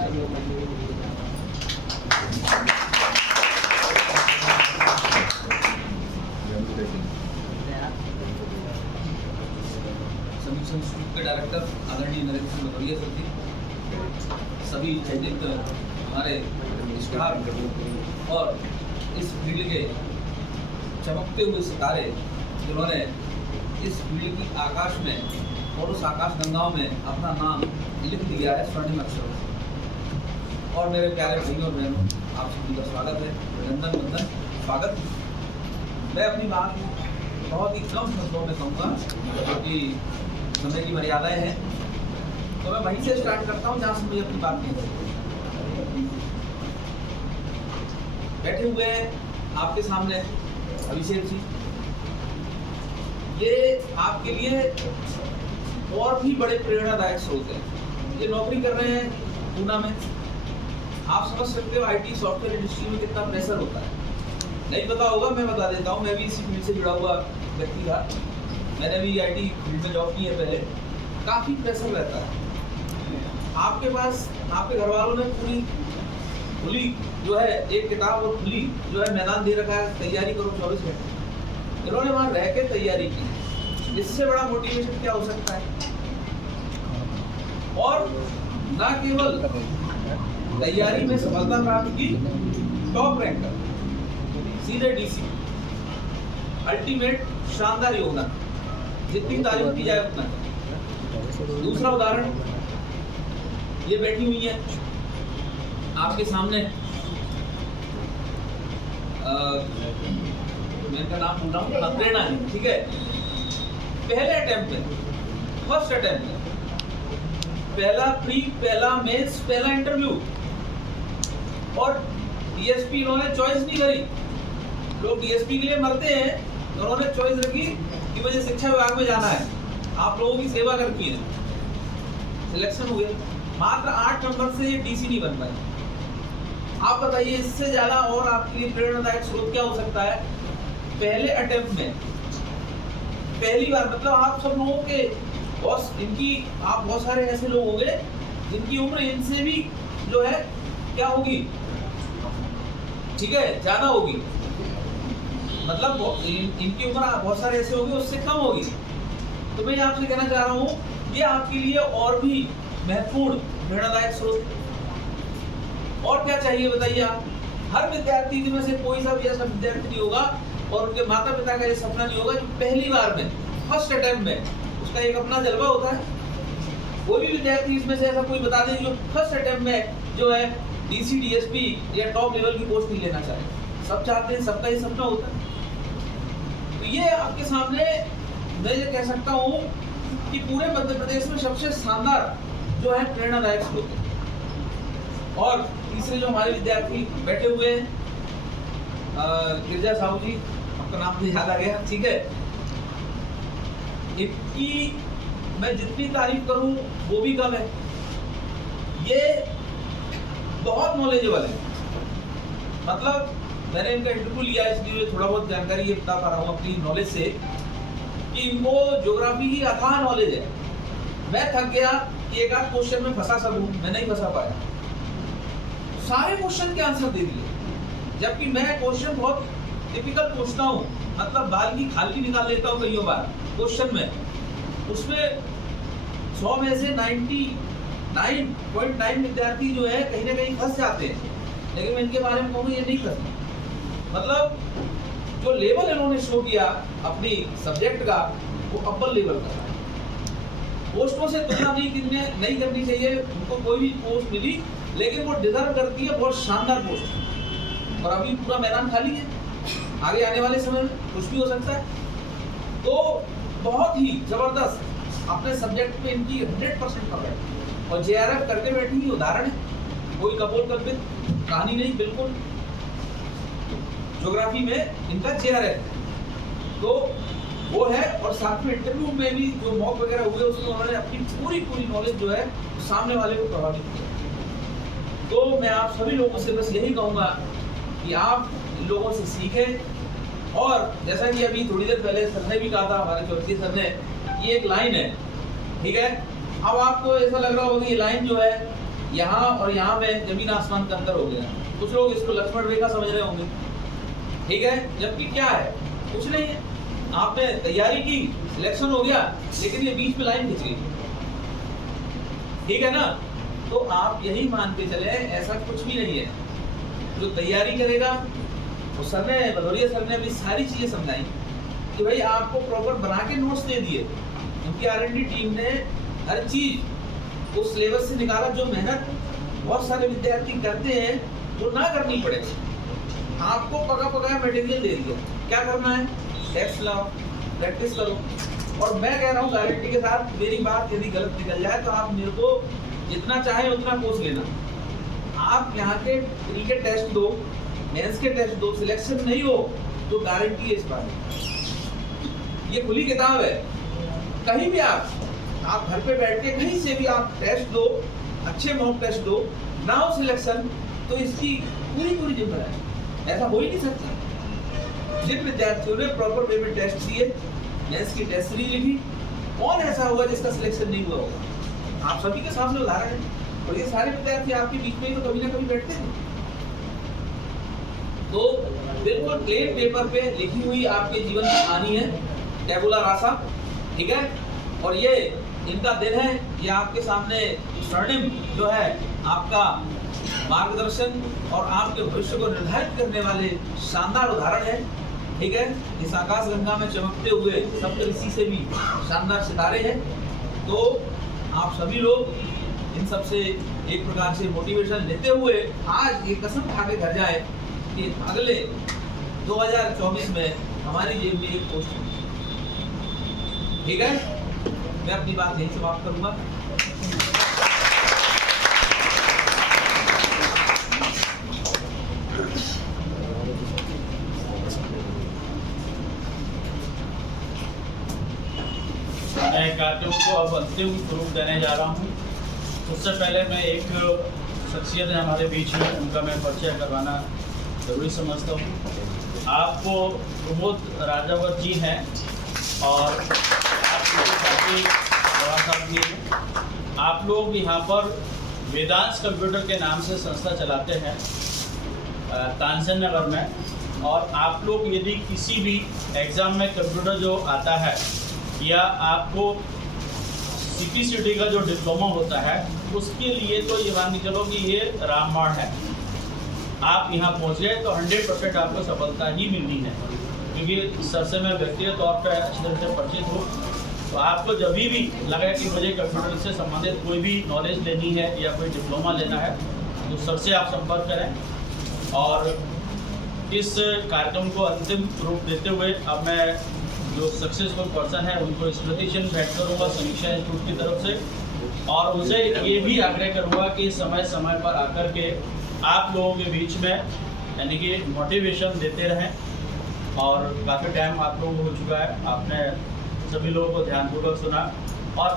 समीक्षा इंस्टीट्यूट के डायरेक्टर आदरणीय नरेंद्र सिंह भदौरिया सर जी, सभी चयनित हमारे स्टाफ और इस फील्ड के चमकते हुए सितारे जिन्होंने इस फील्ड की आकाश में और उस आकाश गंगाओं में अपना नाम लिख दिया है स्वर्णिम अक्षरों से। और मेरे प्यारे भाइयों और बहनों, आप सभी का स्वागत है, अभिनंदन वंदन स्वागत। मैं अपनी बात बहुत ही कम शब्दों में कहूँगा क्योंकि समय की मर्यादाएं हैं, तो मैं वहीं से स्टार्ट करता हूँ जहाँ से मुझे अपनी बात कही। बैठे हुए हैं आपके सामने अभिषेक जी, ये आपके लिए और भी बड़े प्रेरणादायक स्रोत हैं। ये नौकरी कर रहे हैं पूना में, आप समझ सकते हो आईटी सॉफ्टवेयर इंडस्ट्री में कितना प्रेशर होता है। नहीं पता होगा, मैं बता देता हूँ, मैं भी इसी फील्ड से जुड़ा हुआ व्यक्ति था, मैंने भी आईटी फील्ड में जॉब की है पहले। काफ़ी प्रेशर रहता है। आपके पास आपके घर वालों ने पूरी खुली जो है एक किताब और खुली जो है मैदान दे रखा है, तैयारी करो 24 घंटे। इन्होंने वहाँ रह के तैयारी की, इससे बड़ा मोटिवेशन क्या हो सकता है। और ना केवल तैयारी में सफलता प्राप्त की, टॉप रैंकर, सीधे डीसी, अल्टीमेट शानदार योगदान, जितनी तारीफ की जाए उतना। दूसरा उदाहरण, ये बैठी हुई है आपके सामने, मैं इनका नाम भूल रहा हूँ, प्रेरणा है, ठीक है। पहले अटेम्प्ट में, फर्स्ट अटेम्प्ट में, पहला प्री, पहला मेंस, पहला इंटरव्यू, और डीएसपी इन्होंने चॉइस नहीं करी। लोग डीएसपी के लिए मरते हैं, उन्होंने चॉइस रखी कि मुझे शिक्षा विभाग में जाना है, आप लोगों की सेवा करनी है। सिलेक्शन हो गया, मात्र 8 नंबर से ये डीसी नहीं बन पाए। आप बताइए इससे ज्यादा और आपके लिए प्रेरणादायक स्रोत क्या हो सकता है। पहले अटेम्प्ट में पहली बार, मतलब आप सब लोगों के आप बहुत सारे ऐसे लोग होंगे जिनकी उम्र इनसे भी जो है क्या होगी, ठीक है, ज्यादा होगी। मतलब इनकी उम्र बहुत सारे ऐसे होंगे उससे कम होगी। तो मैं आपसे कहना चाह रहा हूँ ये आपके लिए और भी महत्वपूर्ण प्रेरणादायक स्रोत। और क्या चाहिए बताइए आप। हर विद्यार्थी में से कोई सा भी ऐसा विद्यार्थी नहीं होगा और उनके माता पिता का ये सपना नहीं होगा कि पहली बार में, फर्स्ट अटेम्प्ट में, उसका एक अपना जलवा होता है। कोई भी विद्यार्थी इसमें से ऐसा कोई बता दें जो फर्स्ट अटेम्प्ट में जो है डीसी, डीएसपी या टॉप लेवल की पोस्ट नहीं लेना चाहे। सब चाहते हैं, सबका ही सपना होता है। तो ये आपके सामने मैं ये कह सकता हूँ कि पूरे मध्य प्रदेश में सबसे शानदार जो है प्रेरणादायक स्रोत है। और तीसरे जो हमारे विद्यार्थी बैठे हुए हैं, गिरजा साहू जी, आपका नाम तो याद आ गया, ठीक है। इनकी मैं जितनी तारीफ करूं वो भी कम है। ये बहुत नॉलेजेबल है, मतलब मैंने इनका इंटरव्यू लिया इसलिए थोड़ा बहुत जानकारी ये बता पा रहा हूँ अपनी नॉलेज से कि इनको ज्योग्राफी की अथाह नॉलेज है। मैं थक गया कि एक आध क्वेश्चन में फंसा सकूं, मैं नहीं फंसा पाया। सारे क्वेश्चन के आंसर दे दिए, जबकि मैं क्वेश्चन बहुत टिपिकल पूछता हूँ, मतलब बाल की खाल की निकाल लेता हूँ कई बार क्वेश्चन में। उसमें 100 में से 99.9 विद्यार्थी जो है कहीं ना कहीं फंस जाते हैं, लेकिन मैं इनके बारे में कहूँ ये नहीं फंसते। मतलब जो लेवल इन्होंने शो किया अपनी सब्जेक्ट का, वो अव्वल लेवल का। पोस्टों से तुलना नहीं करनी चाहिए, उनको कोई भी पोस्ट मिली लेकिन वो डिजर्व करती है बहुत शानदार पोस्ट। और अभी पूरा मैदान खाली है, आगे आने वाले समय में कुछ भी हो सकता है। तो बहुत ही जबरदस्त अपने सब्जेक्ट पे इनकी 100% पकड़, और जेआरएफ करके बैठी हुई उदाहरण है, कोई कपोल कल्पित कहानी नहीं, बिल्कुल ज्योग्राफी में इनका जेआरएफ तो वो है। और साथ में इंटरव्यू में भी जो मॉक वगैरह हुए उसमें उन्होंने अपनी पूरी नॉलेज जो है सामने वाले को प्रभावित किया। तो मैं आप सभी लोगों से बस यही कहूँगा कि आप इन लोगों से सीखें। और जैसा कि अभी थोड़ी देर पहले सर ने भी कहा था, हमारे चौधरी सर ने, ये एक लाइन है, ठीक है। अब आपको ऐसा लग रहा होगा कि ये लाइन जो है यहाँ और यहाँ में जमीन आसमान का अंतर हो गया। कुछ लोग इसको लक्ष्मण रेखा समझ रहे होंगे, ठीक है, जबकि क्या है, कुछ नहीं है। आपने तैयारी की, सिलेक्शन हो गया, लेकिन ये बीच में लाइन खिंच गई, ठीक है ना। तो आप यही मान के चले ऐसा कुछ भी नहीं है। जो तैयारी करेगा, वो सर ने, भदौरिया सर ने अभी सारी चीजें समझाई कि भाई आपको प्रॉपर बना के नोट्स दे दिए। उनकी R&D टीम ने हर चीज उस सिलेबस से निकाला, जो मेहनत बहुत सारे विद्यार्थी करते हैं वो ना करनी पड़े। आपको पका मटेरियल दे दिया, क्या करना है, टेस्ट लाओ, प्रैक्टिस करो। और मैं कह रहा हूँ गारंटी के साथ, मेरी बात यदि गलत निकल जाए तो आप मेरे को जितना चाहे उतना कोर्स लेना। आप यहाँ के प्री के टेस्ट दो, मेंस के टेस्ट दो, सिलेक्शन नहीं हो तो गारंटी है इस बात। ये खुली किताब है, कहीं भी आप घर पे बैठ के कहीं से भी आप टेस्ट दो, अच्छे मॉक टेस्ट दो, ना हो सिलेक्शन तो इसकी पूरी जिम्मेदारी। ऐसा हो ही नहीं सकता। जिन विद्यार्थियों ने प्रॉपर वे में टेस्ट दिए, मेंस की टेस्ट सीरीज लिखी, कौन ऐसा होगा जिसका सिलेक्शन नहीं हुआ होगा? आप सभी के सामने उदाहरण है, और ये सारे विद्यार्थी आपके बीच में ही तो कभी ना कभी बैठते थे। तो बिल्कुल प्लेन पेपर पे लिखी हुई आपके जीवन की कहानी है, टेबुला रासा, ठीक है। और ये इनका दिन है, ये आपके सामने स्वर्णिम जो है आपका मार्गदर्शन और आपके भविष्य को निर्धारित करने वाले शानदार उदाहरण है, ठीक है। इस आकाश गंगा में चमकते हुए सप्तऋषि से भी शानदार सितारे हैं। तो आप सभी लोग इन सब से एक प्रकार से मोटिवेशन लेते हुए आज ये कसम खा के घर जाए कि अगले 2024 में हमारी जेब में एक पोस्ट होगी, ठीक है। मैं अपनी बात यहीं समाप्त करूंगा। मैं कार्यक्रम को अब अंतिम स्वरूप देने जा रहा हूँ। उससे पहले मैं एक शख्सियत है हमारे बीच में, उनका मैं परिचय करवाना जरूरी समझता हूँ। आपको प्रमोद राजावत जी हैं और आप लोग यहाँ पर वेदांश कंप्यूटर के नाम से संस्था चलाते हैं तानसेन नगर में। और आप लोग यदि किसी भी एग्ज़ाम में कंप्यूटर जो आता है या आपको CPCT का जो डिप्लोमा होता है उसके लिए तो ये मान के चलो कि ये रामबाण है। आप यहाँ पहुँचे तो 100% आपको सफलता ही मिलनी है, क्योंकि सर से मैं व्यक्तिगत तौर पर अच्छी तरह से परिचित हूँ। तो आपको जब भी लगे कि मुझे कंप्यूटर से संबंधित कोई भी नॉलेज लेनी है या कोई डिप्लोमा लेना है तो सर से आप संपर्क करें। और इस कार्यक्रम को अंतिम रूप देते हुए अब मैं जो सक्सेसफुल पर्सन है उनको स्मृति चिन्ह भेंट करूँगा समीक्षा इंस्टीट्यूट की तरफ से, और उनसे ये भी आग्रह करूँगा कि समय समय पर आकर के आप लोगों के बीच में यानी कि मोटिवेशन देते रहें। और काफ़ी टाइम आप लोगों को हो चुका है, आपने सभी लोगों को ध्यानपूर्वक सुना, और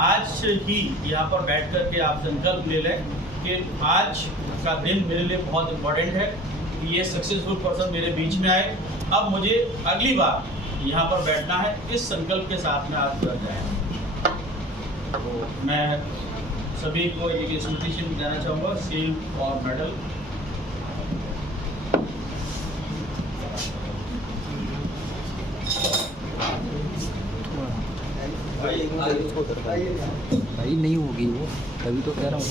आज ही यहाँ पर बैठ कर के आप संकल्प ले लें कि आज का दिन मेरे लिए बहुत इम्पोर्टेंट है कि ये सक्सेसफुल पर्सन मेरे बीच में आए। अब मुझे अगली बार यहाँ पर बैठना है, इस संकल्प के साथ में आप जुड़ जाएं। तो मैं सभी को एक स्मृति चिन्ह देना चाहूँगा, सील और मेडल। भाई नहीं होगी वो, तभी तो कह रहा हूँ।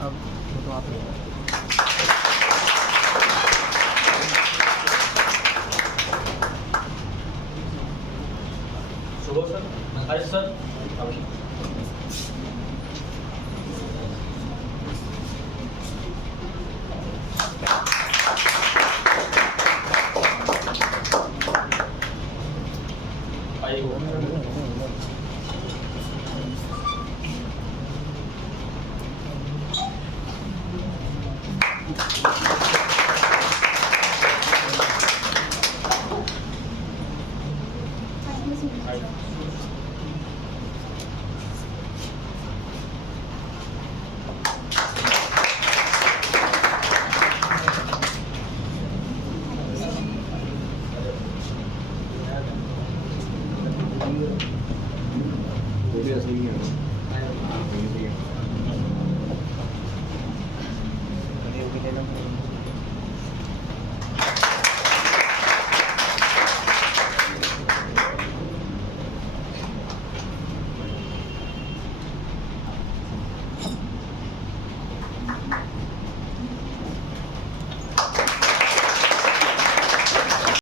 अब तो आप शुभ सर, हरीश सर।